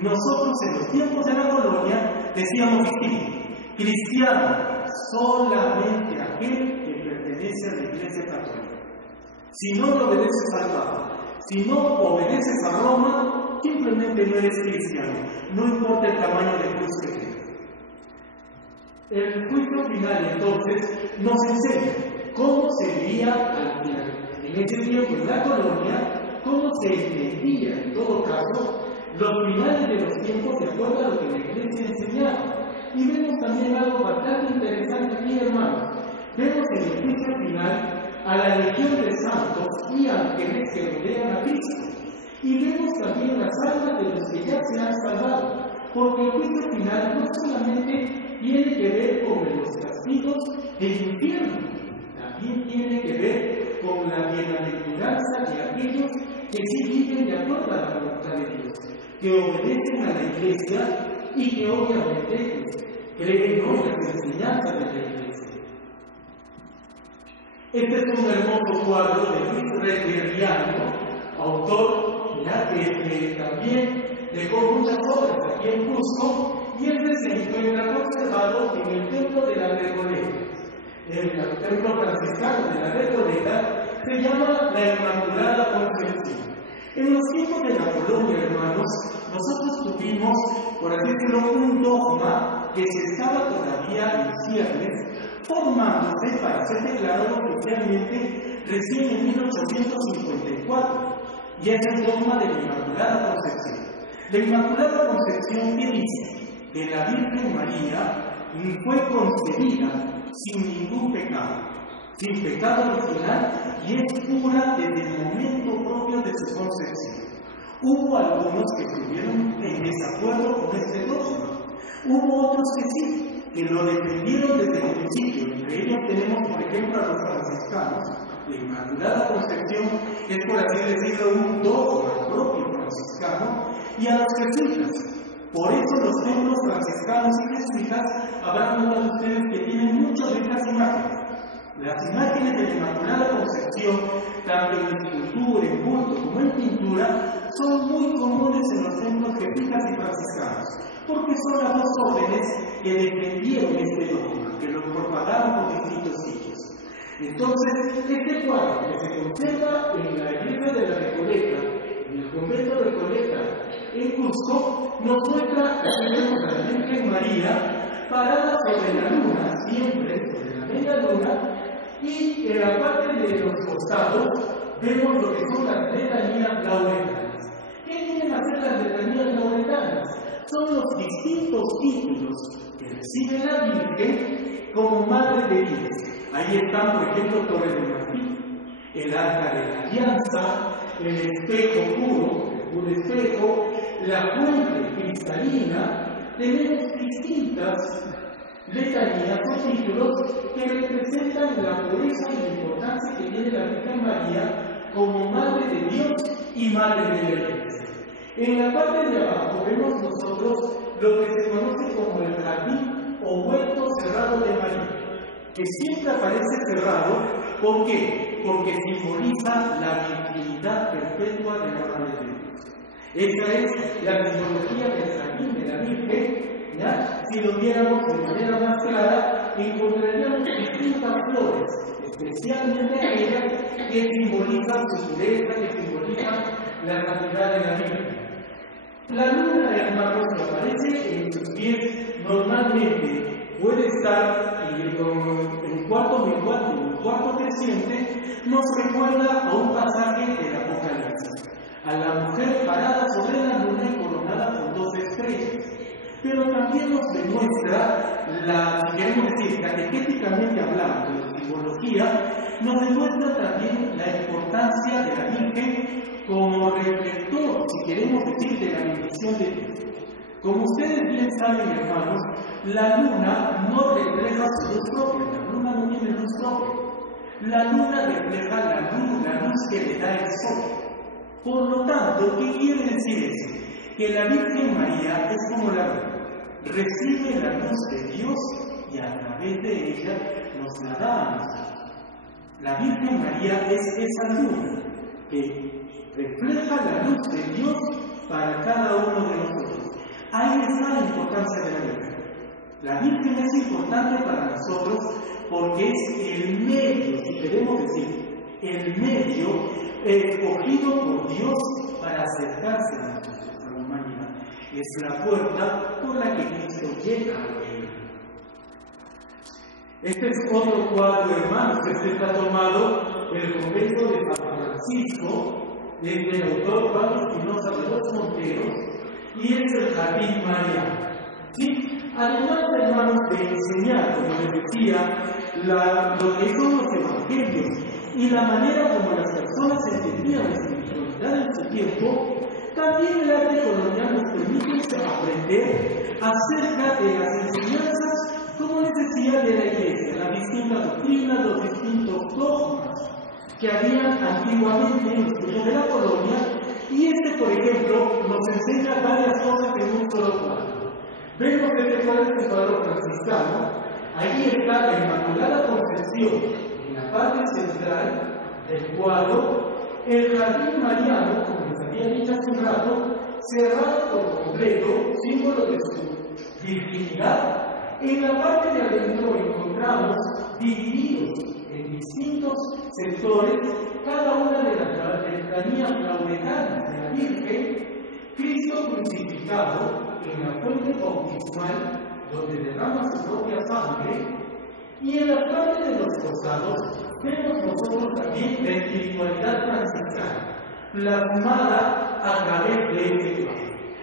Nosotros en los tiempos de la colonia decíamos distinto. Cristiano, solamente aquel que pertenece a la Iglesia Católica. Si no le obedeces al Papa, si no obedeces a Roma, simplemente no eres cristiano, no importa el tamaño de cruz que tengas. El juicio final, entonces, nos enseña cómo se vivía al final. En ese tiempo, en la colonia, cómo se entendía, en todo caso, los finales de los tiempos de acuerdo a lo que la Iglesia enseñaba. Y vemos también algo bastante interesante aquí, hermanos. Vemos en el juicio final a la legión de santos y ángeles que rodean a Cristo. Y vemos también las almas de los que ya se han salvado, porque el juicio final no solamente tiene que ver con los castigos del infierno, también tiene que ver con la bienaventuranza de aquellos que sí viven de acuerdo a la voluntad de Dios, que obedecen a la Iglesia y que obviamente creen en las enseñanzas de la Iglesia. Este es un hermoso cuadro de Luis Requeriano, autor que también dejó muchas obras aquí en Cusco, y este se encuentra conservado en el templo de la Recoleta. El templo franciscano de la Recoleta se llama la Inmaculada Concepción. En los tiempos de la colonia, hermanos, nosotros tuvimos, por así decirlo, un dogma que se estaba todavía en ciernes, formándose para ser declarado oficialmente recién en 1854, y es el dogma de la Inmaculada Concepción. La Inmaculada Concepción, que dice que la Virgen María fue concebida sin ningún pecado, sin pecado original, y es pura desde el momento propio de su concepción. Hubo algunos que estuvieron en desacuerdo con este dogma, hubo otros que sí, que lo defendieron desde el principio. Entre ellos tenemos, por ejemplo, a los franciscanos. La Inmaculada Concepción es, por así decirlo, un dogma propio franciscano, y a los jesuitas. Por eso los templos franciscanos y jesuitas habrán notado ustedes que tienen muchas de estas imágenes. Las imágenes de la Inmaculada Concepción, tanto en escultura, en culto como en pintura, son muy comunes en los templos jesuitas y franciscanos, porque son las dos órdenes que defendieron este dogma, que lo propagaron por distintos sitios. Entonces, este cuadro que se conserva en la iglesia de la Recoleta, en el convento de Recoleta, en Cusco, nos muestra a la Virgen María parada sobre la luna, siempre sobre la media luna, y en la parte de los costados vemos lo que son las letanías lauretanas. ¿Qué vienen a ser las letanías lauretanas? Son los distintos títulos que recibe la Virgen como Madre de Dios. Ahí están, por ejemplo, Torre de Marfil, el Arca de la Alianza, el espejo puro, un espejo, la fuente cristalina. Tenemos distintas letanías o títulos que representan la pureza y la importancia que tiene la Virgen María como Madre de Dios y Madre de la Iglesia. En la parte de abajo vemos nosotros lo que se conoce como el jardín o huerto cerrado de María, que siempre aparece cerrado. ¿Por qué? Porque simboliza la virginidad perpetua de la Madre de Dios. Esa es la simbología del jardín de la Virgen. ¿Ya? Si lo viéramos de manera más clara, encontraríamos distintas flores, especialmente aquellas que simbolizan su pureza, que simbolizan la santidad de la Virgen. La luna, hermanos, que aparece en sus pies normalmente puede estar en cuarto menguante o en cuarto creciente, nos recuerda a un pasaje del Apocalipsis, a la mujer parada sobre la luna y coronada con 2 estrellas. Pero también nos demuestra, si queremos decir, catequéticamente hablando, de simbología, nos demuestra también la importancia de la Virgen como reflector, si queremos decir, de la bendición de Dios. Como ustedes bien saben, hermanos, la luna no refleja su luz propia, la luna no tiene luz propia. La luna refleja la luz que le da el sol. Por lo tanto, ¿qué quiere decir eso? Que la Virgen María es como la luna, recibe la luz de Dios y a través de ella nos la da a nosotros. La Virgen María es esa luna que refleja la luz de Dios para cada uno de nosotros. Ahí está la importancia de la Virgen. La Virgen es importante para nosotros porque es el medio, si queremos decir, el medio escogido por Dios para acercarse a nosotros, a la humanidad. Es la puerta por la que Cristo llega a la vida. Este es otro cuadro, hermanos. Este está tomado del convento de San Francisco, desde el autor Pablo Espinosa de los Monteros, y es el Jardín Mariano. ¿Sí? Además, hermanos, de enseñar, como les decía, lo que son los evangelios y la manera como las personas entendían la espiritualidad en su tiempo, también el arte colonial nos permite aprender acerca de las enseñanzas, como les decía, de la Iglesia, las distintas doctrinas, los distintos dogmas que habían antiguamente en los pueblos de la colonia, y por ejemplo, nos enseña varias cosas en un solo cuadro. Vemos que este cuadro franciscano, ahí está la Inmaculada Concepción, en la parte central del cuadro, el Jardín Mariano, como les había dicho hace un rato, cerrado por completo, símbolo de su virginidad. En la parte de adentro encontramos divididos en distintos sectores cada una de las letanías lauretanas de la Virgen, Cristo crucificado en la fuente bautismal donde derrama su propia sangre, y en la parte de los costados vemos nosotros también la espiritualidad franciscana, plasmada a través de este cuadro.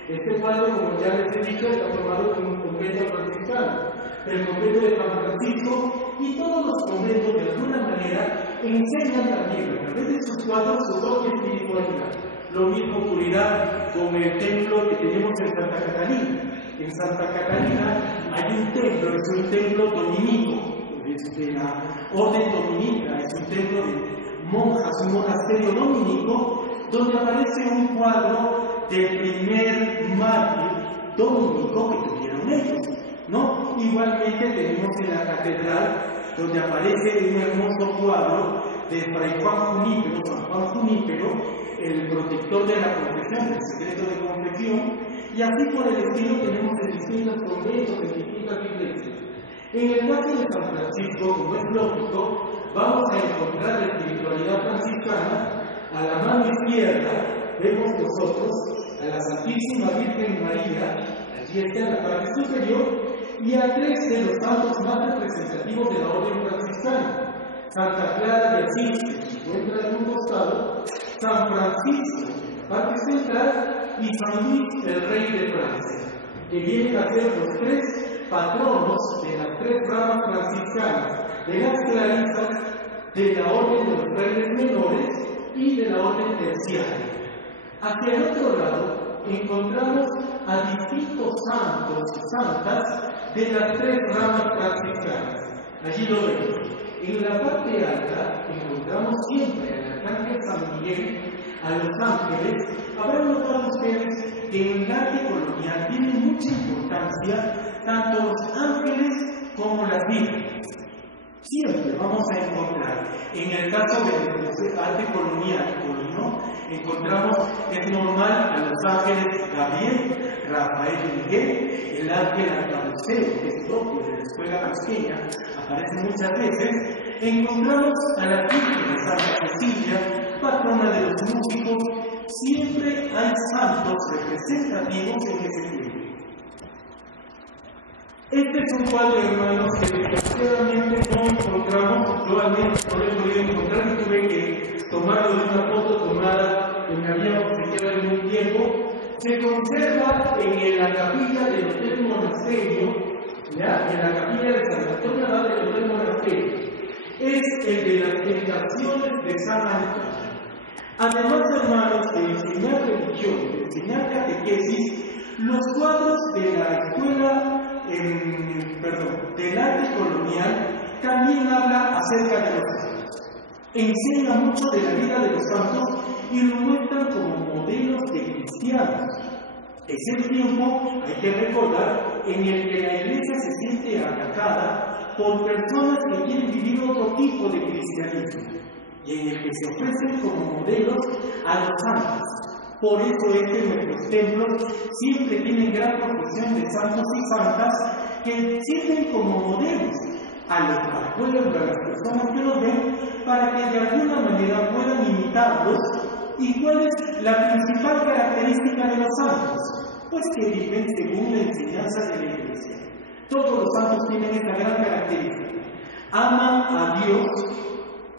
Este cuadro, como ya les he dicho, está formado por un convento franciscano, el convento de San Francisco, y todos los conventos de alguna manera enseñan también a través de sus cuadros su propia espiritualidad. Lo mismo ocurrirá con el templo que tenemos en Santa Catalina. En Santa Catalina hay un templo, es un templo dominico, es de la orden dominica, es un templo de monjas, un monasterio dominico, donde aparece un cuadro del primer mártir dominico que tuvieron ellos, ¿no? Igualmente tenemos en la catedral, donde aparece un hermoso cuadro de Fray Juan Junípero, San Juan Junípero, el protector de la confesión, el secreto de confesión, y así por el estilo tenemos en distintos conventos, en distintas iglesias. En el caso de San Francisco, como es lógico, vamos a encontrar la espiritualidad franciscana. A la mano izquierda vemos nosotros a la Santísima Virgen María, allí está en la parte superior, y a tres de los santos más representativos de la orden franciscana: Santa Clara de Asís, que se encuentra en un costado, San Francisco, en la parte central, y San Luis, el Rey de Francia, que vienen a ser los tres patronos de las tres ramas franciscanas, de las clarisas, de la orden de los frailes menores y de la orden terciaria. Hacia el otro lado encontramos a distintos santos y santas de las tres ramas franciscanas. Allí lo vemos. En la parte alta encontramos siempre al arcángel San Miguel, a los ángeles. Habrán notado ustedes que en el arte colonial tiene mucha importancia tanto los ángeles como las vírgenes. Siempre vamos a encontrar, en el caso del arte colonial, ¿no? Encontramos, es normal, a los ángeles Gabriel, Rafael y Miguel, el ángel Arcabuceo, que es propio de la escuela pequeña, aparece muchas veces. Encontramos a la Virgen Santa Cecilia, patrona de los músicos. Siempre hay santos representativos en ese tiempo. Este es un cuadro, hermanos, que desgraciadamente no encontramos. Yo al menos no lo he podido encontrar y tuve que tomarlo de una foto tomada que me había obsequiado en un tiempo. Se conserva en la capilla del Hotel Monasterio, ¿ya? En la capilla de San Antonio Abad del Hotel Monasterio. Es el de las tentaciones de San Antonio. Además, hermanos, de enseñar religión, de enseñar catequesis, los cuadros de la escuela, del arte colonial, también habla acerca de los santos. Enseña mucho de la vida de los santos y lo muestran como modelos de cristianos. Es el tiempo, hay que recordar, en el que la Iglesia se siente atacada por personas que quieren vivir otro tipo de cristianismo y en el que se ofrecen como modelos a los santos. Por eso es que nuestros templos siempre tienen gran profesión de santos y santas que sirven como modelos al pueblo, a las personas que los ven, para que de alguna manera puedan imitarlos. ¿Y cuál es la principal característica de los santos? Pues que viven según la enseñanza de la Iglesia. Todos los santos tienen esta gran característica. Aman a Dios,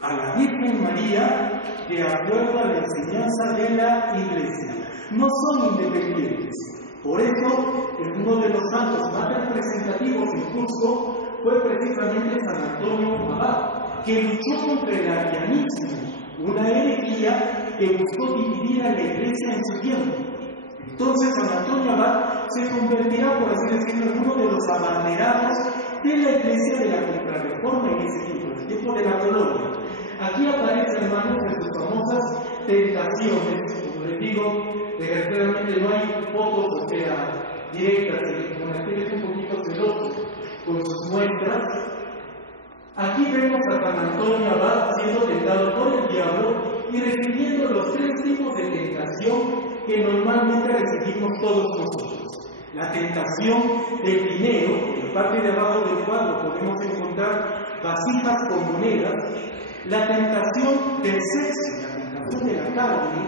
a la Virgen María, de acuerdo a la enseñanza de la Iglesia. No son independientes. Por eso, uno de los santos más representativos en Cusco fue precisamente San Antonio Abad, que luchó contra el arrianismo, una herejía que buscó dividir a la Iglesia en su tiempo. Entonces San Antonio Abad se convertirá, por así decirlo, en uno de los abanderados de la Iglesia de la Contrarreforma en ese tiempo, en el tiempo de la colonia. Aquí aparecen, hermanos, de sus famosas tentaciones. Como les digo, desgraciadamente no hay fotos, o sea, directas, el monasterio es un poquito celoso con sus muestras. Aquí vemos a San Antonio Abad siendo tentado por el diablo y recibiendo los tres tipos de tentación que normalmente recibimos todos nosotros. La tentación del dinero, en la parte de abajo del cuadro podemos encontrar vasijas con monedas. La tentación del sexo, la tentación de la carne,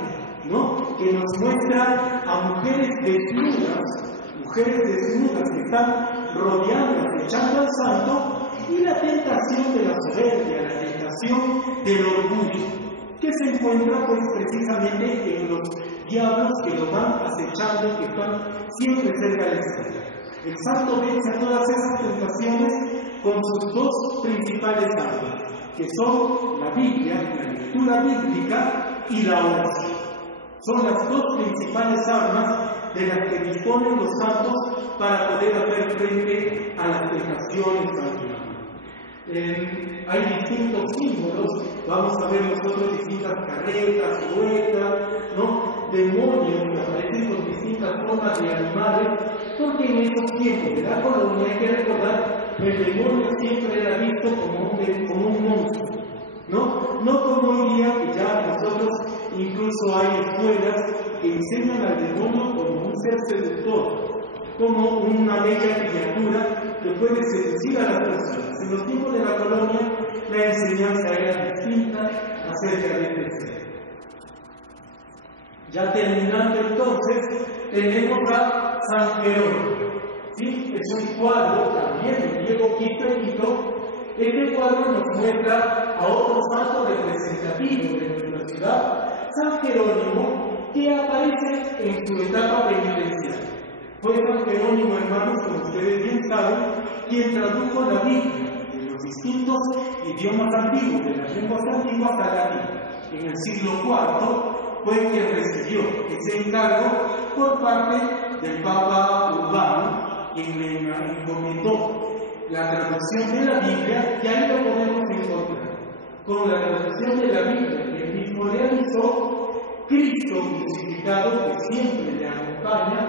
¿no? Que nos muestra a mujeres desnudas mujeres desnudas que están rodeando, echando al santo, y la tentación de la soberbia, la tentación del orgullo, que se encuentra pues precisamente en los diablos que lo van acechando, que están siempre cerca de él. El santo vence a todas esas tentaciones con sus dos principales armas, que son la Biblia, la lectura bíblica y la oración. Son las dos principales armas de las que disponen los santos para poder hacer frente a las tentaciones también. Hay distintos símbolos, vamos a ver nosotros distintas carretas, ruedas, ¿no? Demonios que aparecen con distintas formas de animales, porque en esos tiempos de la colonia hay que recordar que el demonio siempre era visto como un monstruo, no como hoy día que ya nosotros incluso hay escuelas que enseñan al demonio como un ser seductor, como una bella criatura que puede seducir a las personas. En los tiempos de la colonia la enseñanza era distinta acerca de este ser. Ya terminando entonces, tenemos a San Jerónimo. ¿Sí? Es un cuadro también de Diego Quisperito. Este cuadro nos muestra a otro santo representativo de nuestra ciudad, San Jerónimo, que aparece en su etapa penitencial. Fue San Jerónimo, hermanos, como ustedes bien saben, quien tradujo la Biblia de los distintos idiomas antiguos, de las lenguas antiguas al latín. En el siglo IV fue quien recibió ese encargo por parte del Papa Urbano, quien le encomendó la traducción de la Biblia, y ahí lo podemos encontrar. Con la traducción de la Biblia que él mismo realizó, Cristo crucificado, que siempre le acompaña,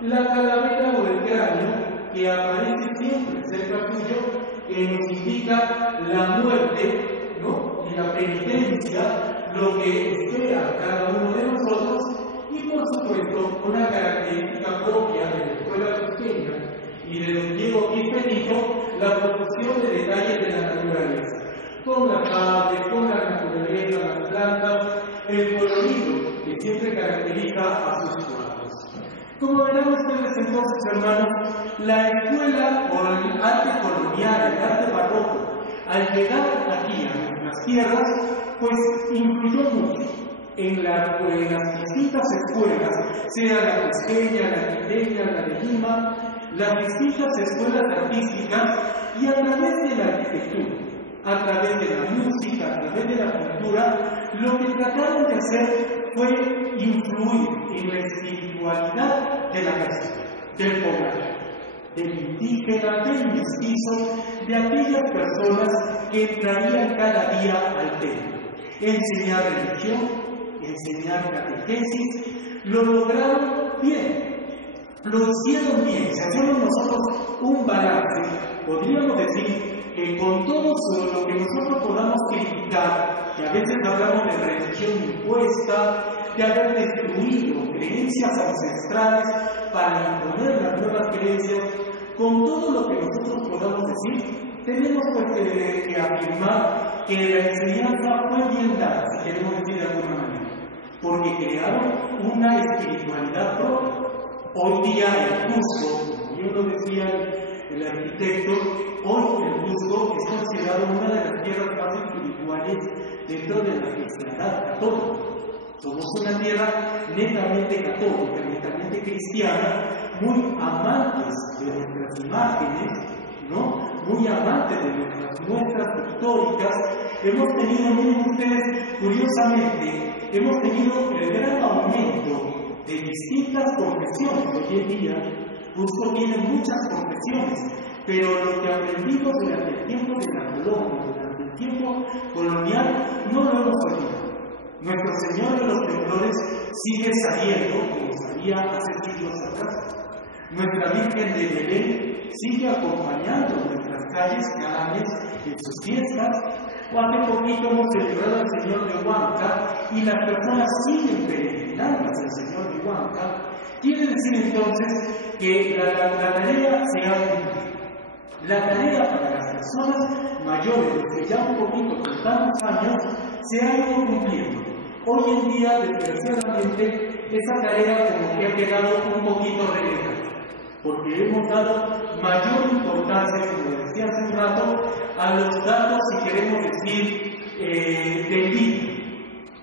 la calavera o el cráneo que aparece siempre cerca suyo, que nos indica la muerte, ¿no? Y la penitencia, lo que espera a cada uno de nosotros, y por supuesto una característica propia de la escuela pequeña y de don Diego Quisperito, la profusión de detalles de la naturaleza, con las aves, con la naturaleza, las plantas, el colorido que siempre caracteriza a sus cuadros. Como verán ustedes entonces, hermanos, la escuela o el arte colonial, el arte barroco, al llegar aquí a nuestras tierras, pues influyó mucho en las distintas escuelas, sea la cusqueña, la quiteña, la de Lima, las distintas escuelas artísticas, y a través de la arquitectura, a través de la música, a través de la pintura, lo que trataron de hacer fue influir en la espiritualidad de la persona, del poblado, del indígena, del mestizo, de aquellas personas que entrarían cada día al templo. Enseñar religión, enseñar catequesis, lo lograron bien, lo hicieron bien. Si hacemos nosotros un balance, podríamos decir que con todo lo que nosotros podamos criticar, que a veces hablamos de religión impuesta, de haber destruido creencias ancestrales para imponer las nuevas creencias, con todo lo que nosotros podamos decir, tenemos que afirmar que la enseñanza fue bien dada, si queremos decir de alguna manera, porque crearon una espiritualidad propia. Hoy día el Cusco, como yo lo decía el arquitecto, hoy el Cusco es considerado una de las tierras más espirituales dentro de la cristiandad católica. Somos una tierra netamente católica, netamente cristiana, muy amantes de nuestras imágenes, ¿no? Muy amantes de nuestras muestras pictóricas. Hemos tenido, miren ustedes, curiosamente, hemos tenido el gran aumento de distintas confesiones. Hoy en día, Cusco tiene muchas confesiones, pero lo que aprendimos durante el tiempo de la colonia, durante el tiempo colonial, no lo hemos olvidado. Nuestro Señor de los Temblores sigue saliendo, como salía hace siglos atrás. Nuestra Virgen de Belén sigue acompañando nuestras calles cada mes en sus fiestas. O hace poquito hemos celebrado al Señor de Huanca y las personas siguen peregrinando hacia el Señor de Huanca. Quiere decir entonces que la tarea se ha cumplido. La tarea para las personas mayores, que ya un poquito con tantos años, se ha ido cumpliendo. Hoy en día, desgraciadamente, esa tarea como que ha quedado un poquito relegada. porque hemos dado mayor importancia, como decía hace un rato, a los datos, si queremos decir, del libro,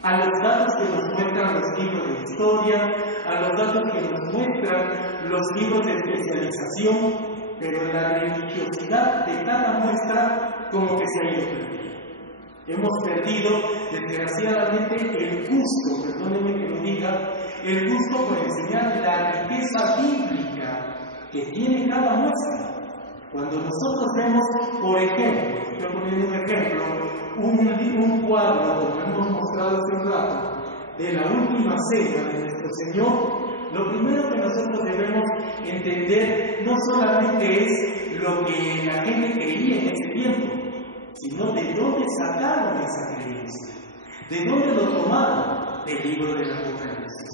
a los datos que nos muestran los libros de historia, a los datos que nos muestran los libros de especialización, pero la religiosidad de cada muestra como que se ha ido perdiendo. Hemos perdido, desgraciadamente, el gusto, perdónenme que lo diga, el gusto por enseñar la riqueza bíblica que tiene cada muestra. Cuando nosotros vemos, por ejemplo, estoy poniendo un ejemplo, un cuadro, como hemos mostrado hace un rato, de la última cena de nuestro Señor, lo primero que nosotros debemos entender no solamente es lo que la gente creía en ese tiempo, sino de dónde sacaron esa creencia, de dónde lo tomaron, del libro del Apocalipsis,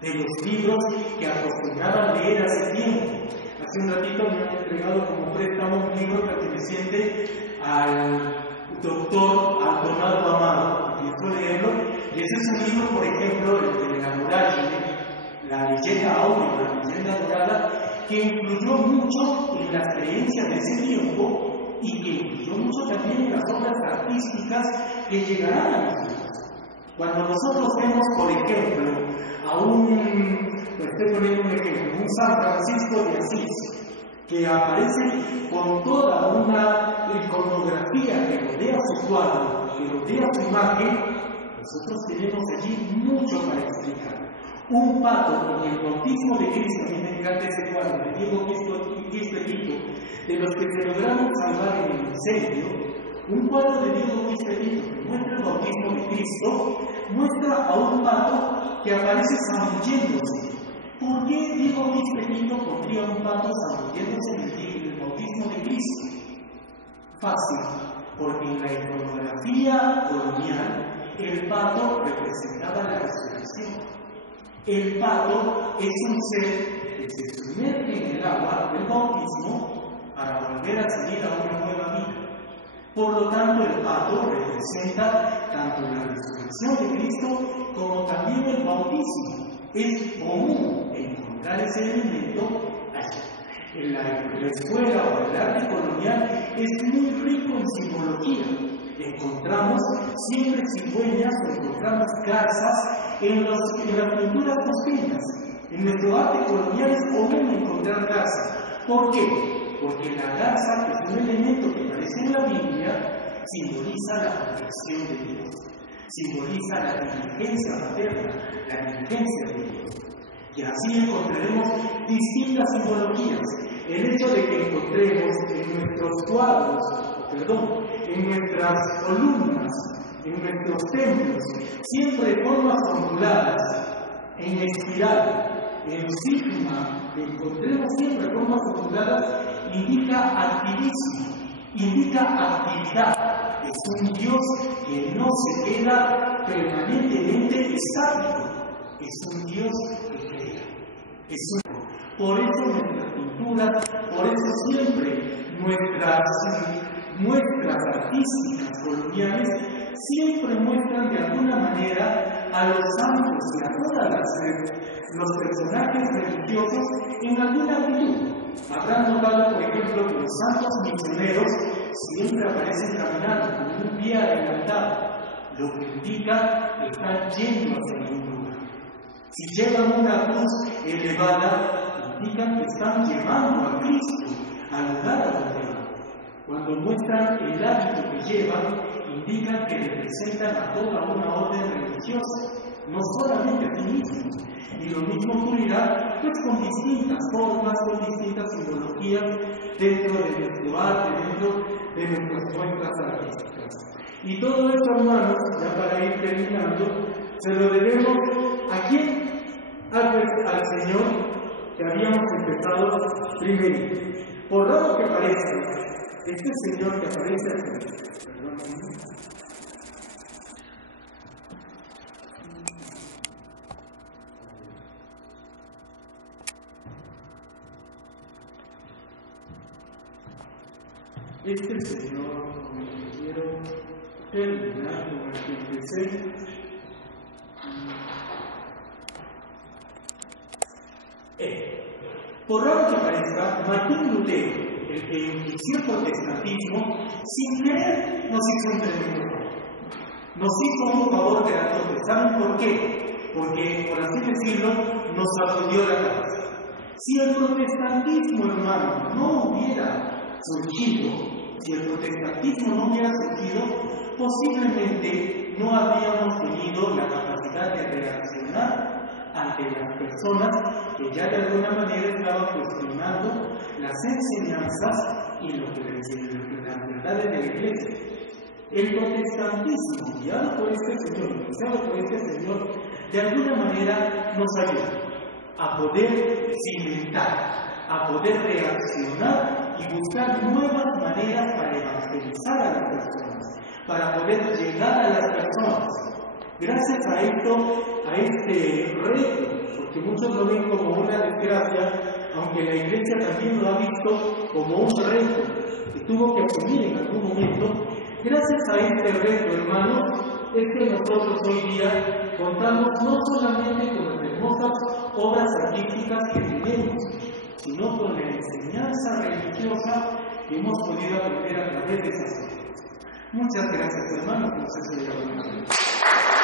de los libros que acostumbraban leer hace tiempo. Hace un ratito me han entregado como préstamo un libro perteneciente al doctor Donaldo Amado, y después de leerlo, y ese es un libro, por ejemplo, el de la muralla, la leyenda áurea, la leyenda dorada, que influyó mucho en las creencias de ese tiempo y que influyó mucho también en las obras artísticas que llegarán a nosotros. Cuando nosotros vemos, por ejemplo, a estoy poniendo un ejemplo, un San Francisco de Asís, que aparece con toda una iconografía que rodea su cuadro, que rodea su imagen, nosotros tenemos allí mucho para explicar. Un pato en el bautismo de Cristo, a mí me encanta ese cuadro de Diego Quisperito, de los que se lograron salvar en el incendio, un cuadro de Diego Quisperito que muestra el bautismo de Cristo, muestra a un pato que aparece zambulléndose. ¿Por qué Diego Quisperito pondría un pato zambulléndose en el bautismo de Cristo? Fácil, porque en la iconografía colonial el pato representaba la resurrección. El pato es un ser que se sumerge en el agua del bautismo para volver a salir a una nueva vida. Por lo tanto, el pato representa tanto la resurrección de Cristo como también el bautismo. Es común encontrar ese elemento allí. En la escuela o el arte colonial es muy rico en simbología. Encontramos siempre cigüeñas o encontramos garzas en las pinturas costeñas. En nuestro arte colonial es común encontrar garzas. ¿Por qué? Porque la garza, que es un elemento que aparece en la Biblia, simboliza la protección de Dios, simboliza la diligencia materna, la diligencia de Dios. Y así encontraremos distintas simbologías. El hecho de que encontremos en nuestros cuadros, en nuestras columnas, en nuestros templos, siempre formas onduladas, en espiral, en sigma, que encontremos siempre formas onduladas, indica activismo, indica actividad. Es un Dios que no se queda permanentemente estático, es un Dios que crea. Por eso nuestras pinturas, por eso siempre nuestras muestras artísticas coloniales siempre muestran de alguna manera a los santos y a todos los personajes religiosos en alguna actitud. Habrán notado, por ejemplo, que los santos misioneros siempre aparecen caminando con un pie adelantado, lo que indica que están yendo hacia algún lugar. Si llevan una cruz elevada, indican que están llevando a Cristo al lugar a donde van. Cuando muestran el hábito que llevan, indican que representan a toda una orden religiosa, no solamente a sí mismos. Y lo mismo ocurrirá pues con distintas formas, con distintas simbologías dentro de nuestro arte, dentro de nuestras muestras artísticas. Y todo esto, hermanos, ya para ir terminando, se lo debemos ¿a quién? Al Señor que habíamos empezado primero. Por raro que parezca, este Señor que aparece aquí, este Señor con el que quiero terminar, con el que empecé, Por raro que parezca, Martín Lutero, el que inició el protestantismo, sin querer nos hizo un tremendo favor. Nos hizo un favor grande. ¿Saben por qué? Porque, por así decirlo, nos sacudió la cabeza. Si el protestantismo, hermano, no hubiera surgido, posiblemente no habríamos tenido la capacidad de reaccionar ante las personas que ya de alguna manera estaban cuestionando las enseñanzas y lo que las verdades de la Iglesia. El protestantismo, guiado por este Señor, iniciado por este Señor, de alguna manera nos ayuda a poder cimentar, a poder reaccionar y buscar nuevas maneras para evangelizar a las personas, para poder llegar a las personas. Gracias a esto, a este reto, porque muchos lo ven como una desgracia, aunque la Iglesia también lo ha visto como un reto que tuvo que asumir en algún momento. Gracias a este reto, hermanos, es que nosotros hoy día contamos no solamente con las hermosas obras artísticas que tenemos, sino con la enseñanza religiosa que hemos podido aprender a través de esas obras. Muchas gracias, hermanos. No sé si hay alguna pregunta.